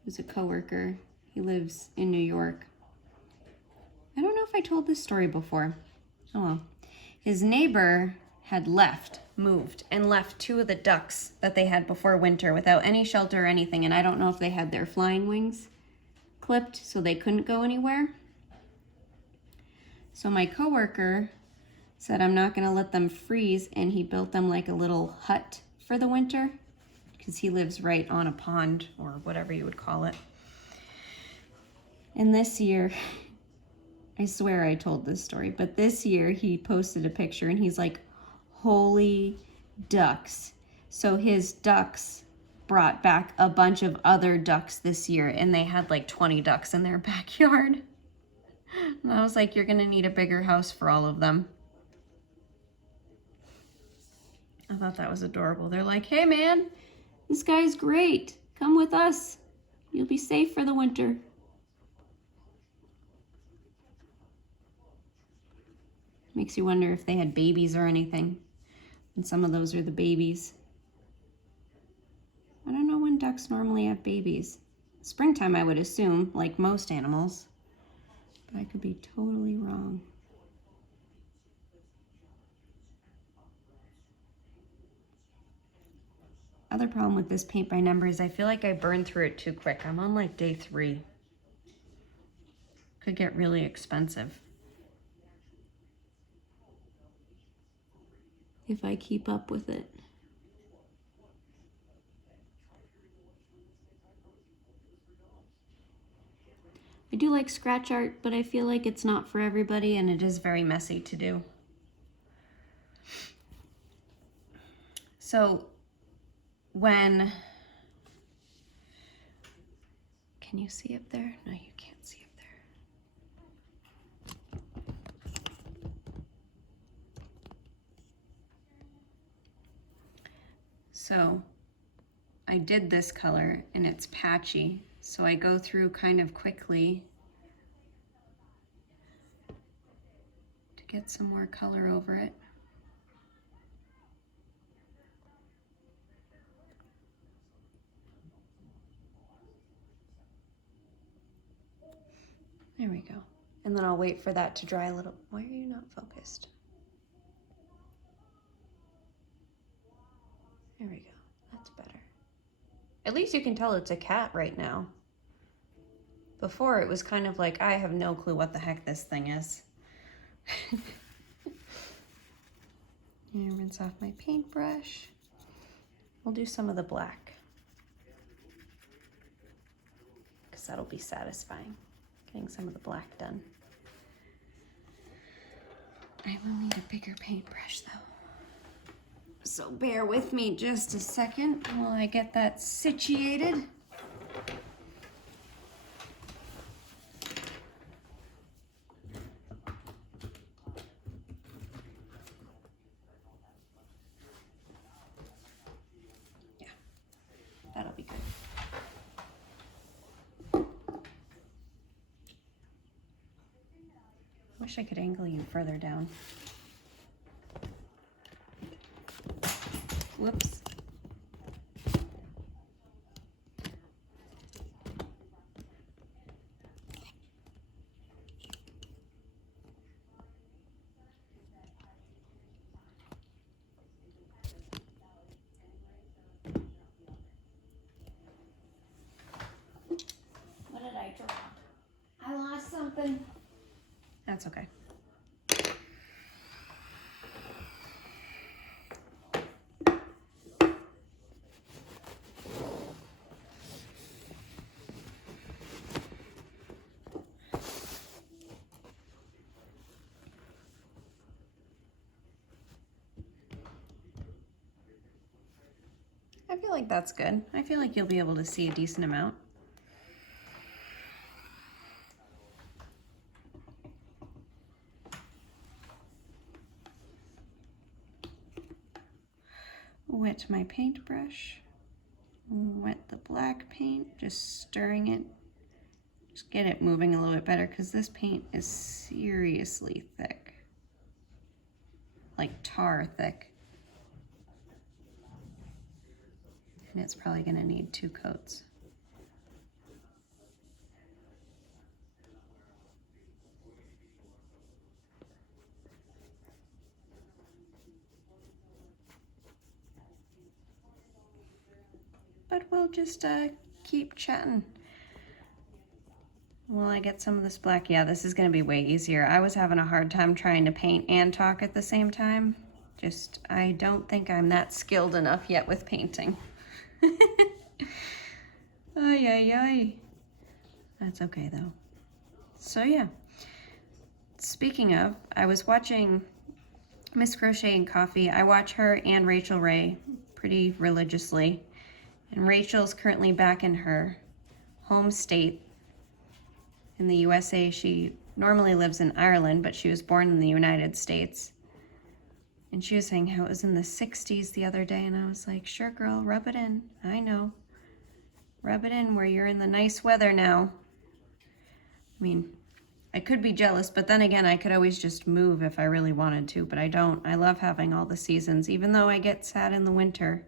who's a coworker, He lives in New York. I don't know if I told this story before. Oh well. His neighbor had moved, and left 2 of the ducks that they had before winter without any shelter or anything, and I don't know if they had their flying wings clipped so they couldn't go anywhere. So my coworker said I'm not gonna let them freeze, and he built them like a little hut for the winter because he lives right on a pond or whatever you would call it. And this year, I swear I told this story, but this year he posted a picture and he's like, holy ducks. So his ducks brought back a bunch of other ducks this year, and they had like 20 ducks in their backyard. And I was like, you're gonna need a bigger house for all of them. I thought that was adorable. They're like, hey man, this guy's great. Come with us. You'll be safe for the winter. Makes you wonder if they had babies or anything. And some of those are the babies. I don't know when ducks normally have babies. Springtime, I would assume, like most animals. But I could be totally wrong. Other problem with this paint by number is I feel like I burned through it too quick. I'm on like day 3. Could get really expensive if I keep up with it. I do like scratch art, but I feel like it's not for everybody, and it is very messy to do. So when, can you see up there? No, you can't see up there. So I did this color and it's patchy, so I go through kind of quickly to get some more color over it. There we go. And then I'll wait for that to dry a little. Why are you not focused? There we go. That's better. At least you can tell it's a cat right now. Before it was kind of like, I have no clue what the heck this thing is. And rinse off my paintbrush. We'll do some of the black, because that'll be satisfying, getting some of the black done. I will need a bigger paintbrush though. So bear with me just a second while I get that situated. Yeah, that'll be good. Wish I could angle you further down. Whoops. What did I drop? I lost something. That's okay. I feel like that's good. I feel like you'll be able to see a decent amount. Wet my paintbrush, wet the black paint, just stirring it. Just get it moving a little bit better because this paint is seriously thick, like tar thick. And it's probably gonna need 2 coats. we'll just keep chatting while I get some of this black. Yeah, this is gonna be way easier. I was having a hard time trying to paint and talk at the same time. Just, I don't think I'm that skilled enough yet with painting. Ay, ay, ay. That's okay though. So yeah, speaking of, I was watching Miss Crochet and Coffee. I watch her and Rachel Ray pretty religiously. And Rachel's currently back in her home state in the USA. She normally lives in Ireland, but she was born in the United States. And she was saying how it was in the 60s the other day, and I was like, sure girl, rub it in. I know. Rub it in where you're in the nice weather now. I mean, I could be jealous, but then again, I could always just move if I really wanted to, but I don't. I love having all the seasons, even though I get sad in the winter.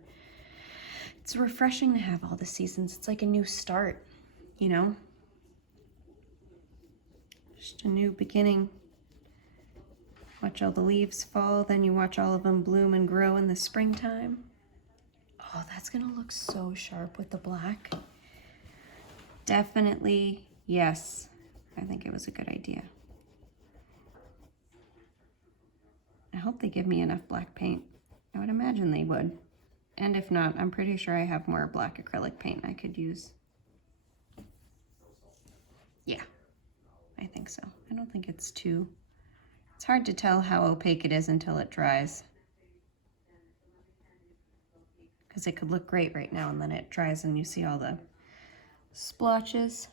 It's refreshing to have all the seasons. It's like a new start, you know? Just a new beginning. Watch all the leaves fall, then you watch all of them bloom and grow in the springtime. Oh, that's gonna look so sharp with the black. Definitely, yes. I think it was a good idea. I hope they give me enough black paint. I would imagine they would. And if not, I'm pretty sure I have more black acrylic paint I could use. Yeah, I think so. I don't think it's too... It's hard to tell how opaque it is until it dries. Because it could look great right now and then it dries and you see all the splotches.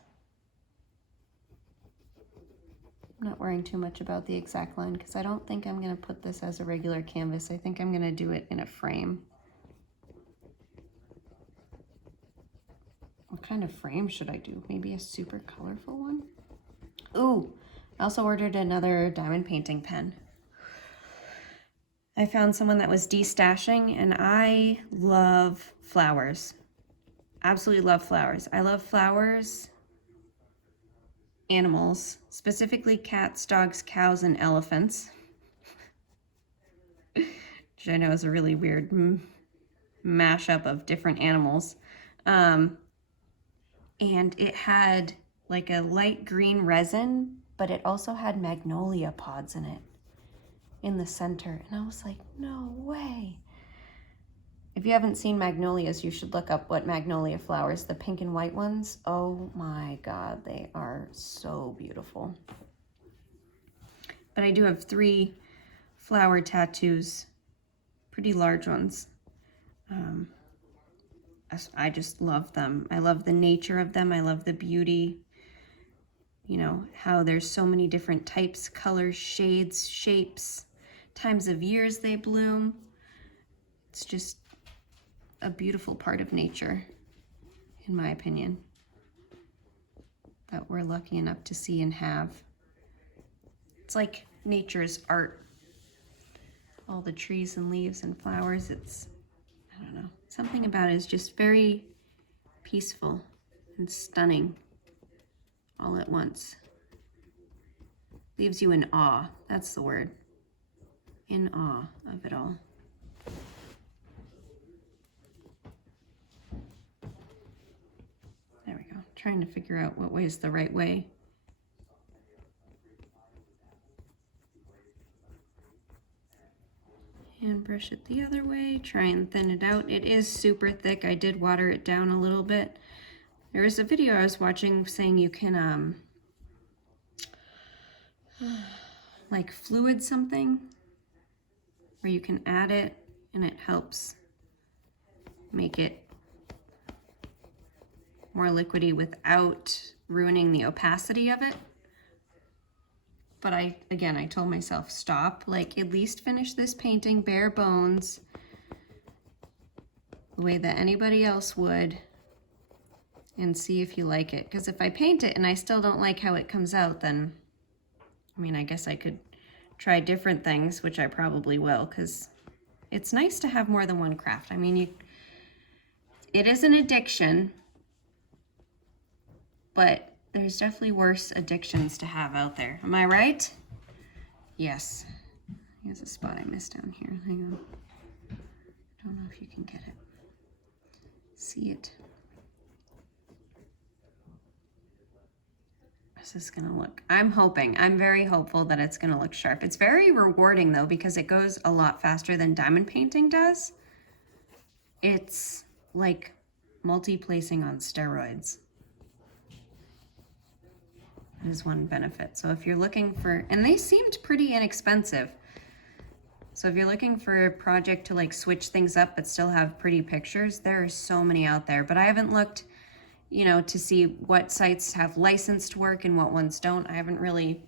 I'm not worrying too much about the exact line because I don't think I'm going to put this as a regular canvas. I think I'm going to do it in a frame. What kind of frame should I do? Maybe a super colorful one? Ooh, I also ordered another diamond painting pen. I found someone that was destashing, and I love flowers. Absolutely love flowers. I love flowers, animals, specifically cats, dogs, cows, and elephants. Which I know is a really weird mashup of different animals. And it had like a light green resin, but it also had magnolia pods in it in the center. And I was like, no way. If you haven't seen magnolias, you should look up what magnolia flowers, the pink and white ones. Oh my God, they are so beautiful. But I do have 3 flower tattoos, pretty large ones. I just love them. I love the nature of them. I love the beauty. You know, how there's so many different types, colors, shades, shapes, times of years they bloom. It's just a beautiful part of nature, in my opinion, that we're lucky enough to see and have. It's like nature's art. All the trees and leaves and flowers, it's, I don't know, something about it is just very peaceful and stunning all at once. Leaves you in awe, that's the word. In awe of it all. There we go, trying to figure out what way is the right way. And brush it the other way, try and thin it out. It is super thick. I did water it down a little bit. There was a video I was watching saying you can like fluid something, where you can add it and it helps make it more liquidy without ruining the opacity of it. But I told myself, stop, like at least finish this painting bare bones the way that anybody else would and see if you like it. Because if I paint it and I still don't like how it comes out, then, I mean, I guess I could try different things, which I probably will, because it's nice to have more than one craft. I mean, it is an addiction, but there's definitely worse addictions to have out there. Am I right? Yes. Here's a spot I missed down here. Hang on. I don't know if you can get it. See it. is this gonna look? I'm very hopeful that it's gonna look sharp. It's very rewarding though, because it goes a lot faster than diamond painting does. It's like multi-placing on steroids. That is one benefit. So if you're looking for, and they seemed pretty inexpensive. So if you're looking for a project to like switch things up but still have pretty pictures, there are so many out there. But I haven't looked, you know, to see what sites have licensed work and what ones don't. I haven't really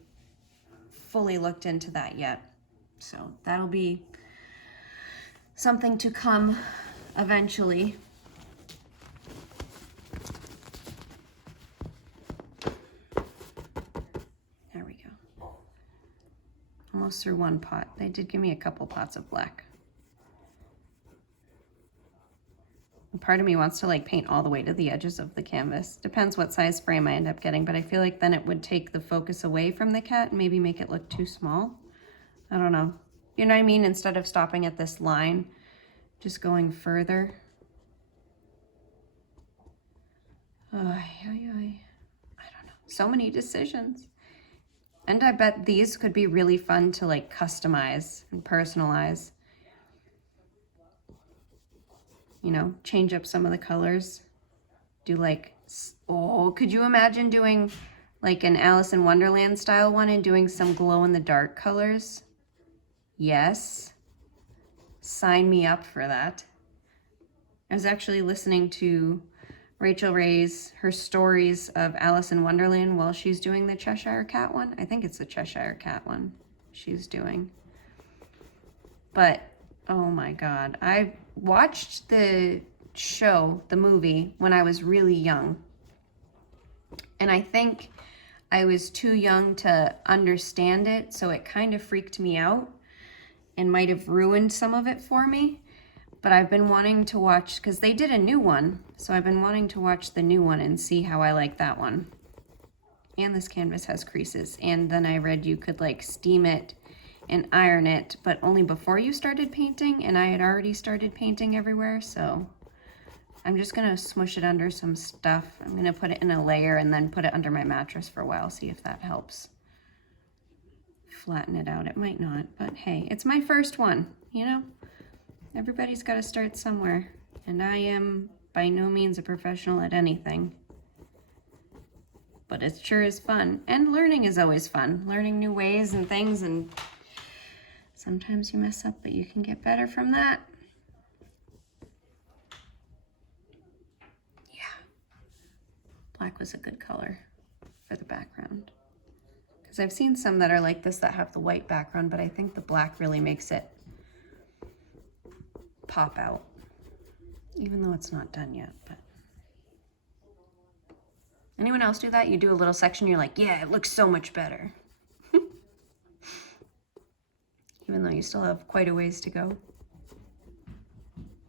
fully looked into that yet. So that'll be something to come eventually. There we go. Almost through one pot. They did give me a couple pots of black. Part of me wants to like paint all the way to the edges of the canvas. Depends what size frame I end up getting, but I feel like then it would take the focus away from the cat and maybe make it look too small. I don't know. You know what I mean? Instead of stopping at this line, just going further. I don't know. So many decisions. And I bet these could be really fun to like customize and personalize. You know, change up some of the colors. Do like, oh, could you imagine doing like an Alice in Wonderland style one and doing some glow in the dark colors? Yes. Sign me up for that. I was actually listening to Rachel Ray's, her stories of Alice in Wonderland while she's doing the Cheshire Cat one. I think it's the Cheshire Cat one she's doing. But, oh my God. I watched the show, the movie, when I was really young. And I think I was too young to understand it, so it kind of freaked me out and might have ruined some of it for me. But I've been wanting to watch, because they did a new one, so I've been wanting to watch the new one and see how I like that one. And this canvas has creases. And then I read you could like steam it and iron it, but only before you started painting, and I had already started painting everywhere, so I'm just gonna smush it under some stuff. I'm gonna put it in a layer and then put it under my mattress for a while, see if that helps flatten it out. It might not, but hey, it's my first one, you know? Everybody's gotta start somewhere, and I am by no means a professional at anything. But it sure is fun, and learning is always fun. Learning new ways and things, and sometimes you mess up, but you can get better from that. Yeah. Black was a good color for the background. Because I've seen some that are like this that have the white background, but I think the black really makes it pop out. Even though it's not done yet, but. Anyone else do that? You do a little section, you're like, yeah, it looks so much better. Even though you still have quite a ways to go.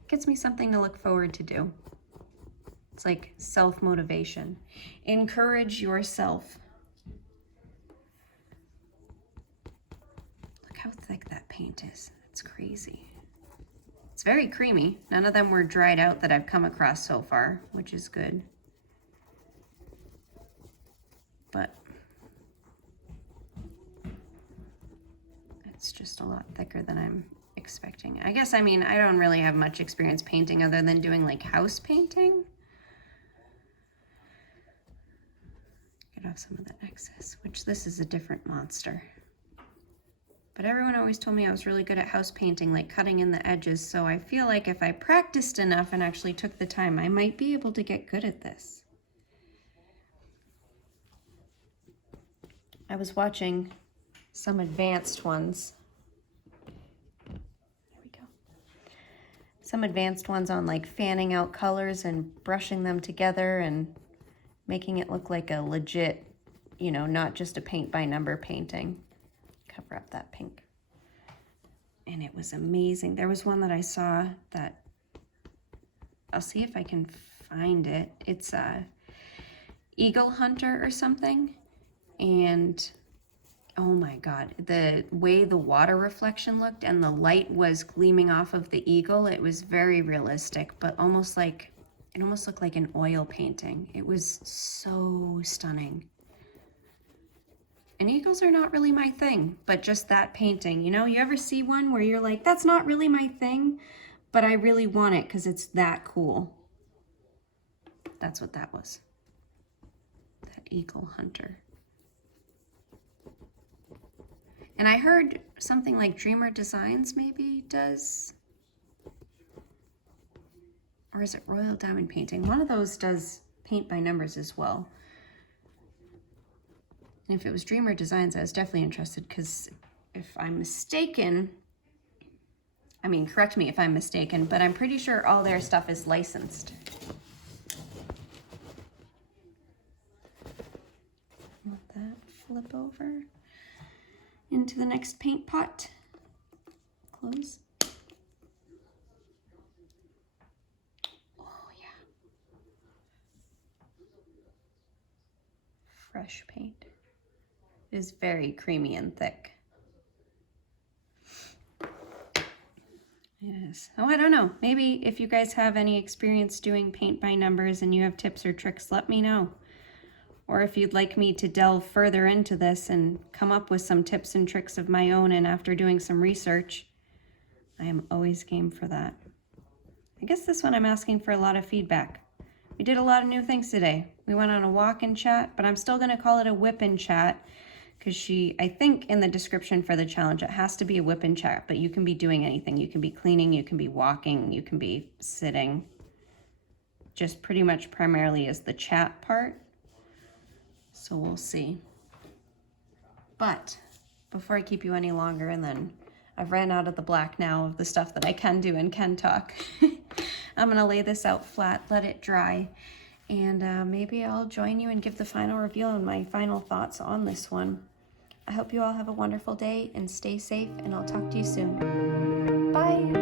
Gets me something to look forward to do. It's like self-motivation. Encourage yourself. Look how thick that paint is. It's crazy. It's very creamy. None of them were dried out that I've come across so far, which is good. But it's just a lot thicker than I'm expecting. I guess, I mean, I don't really have much experience painting other than doing like house painting. Get off some of that excess, which this is a different monster. But everyone always told me I was really good at house painting, like cutting in the edges. So I feel like if I practiced enough and actually took the time, I might be able to get good at this. I was watching some advanced ones. There we go. Some advanced ones on like fanning out colors and brushing them together and making it look like a legit, you know, not just a paint by number painting. Cover up that pink. And it was amazing. There was one that I saw that, I'll see if I can find it. It's a Eagle Hunter or something. And oh my God, the way the water reflection looked and the light was gleaming off of the eagle, it was very realistic, but almost like, it almost looked like an oil painting. It was so stunning. And eagles are not really my thing, but just that painting, you know? You ever see one where you're like, that's not really my thing, but I really want it because it's that cool. That's what that was. That eagle hunter. And I heard something like Dreamer Designs maybe does, or is it Royal Diamond Painting? One of those does paint by numbers as well. And if it was Dreamer Designs, I was definitely interested, because if I'm mistaken, I mean, correct me if I'm mistaken, but I'm pretty sure all their stuff is licensed. Let that flip over into the next paint pot. Close. Oh yeah. Fresh paint. It is very creamy and thick. It is. Oh, I don't know. Maybe if you guys have any experience doing paint by numbers and you have tips or tricks, let me know. Or if you'd like me to delve further into this and come up with some tips and tricks of my own, and after doing some research, I am always game for that. I guess this one I'm asking for a lot of feedback. We did a lot of new things today. We went on a walk and chat, but I'm still going to call it a whip and chat, because I think in the description for the challenge, it has to be a whip and chat, but you can be doing anything. You can be cleaning, you can be walking, you can be sitting. Just pretty much primarily is the chat part. So we'll see. But before I keep you any longer, and then I've ran out of the black now of the stuff that I can do and can talk, I'm gonna lay this out flat, let it dry, and maybe I'll join you and give the final reveal and my final thoughts on this one. I hope you all have a wonderful day and stay safe, and I'll talk to you soon. Bye.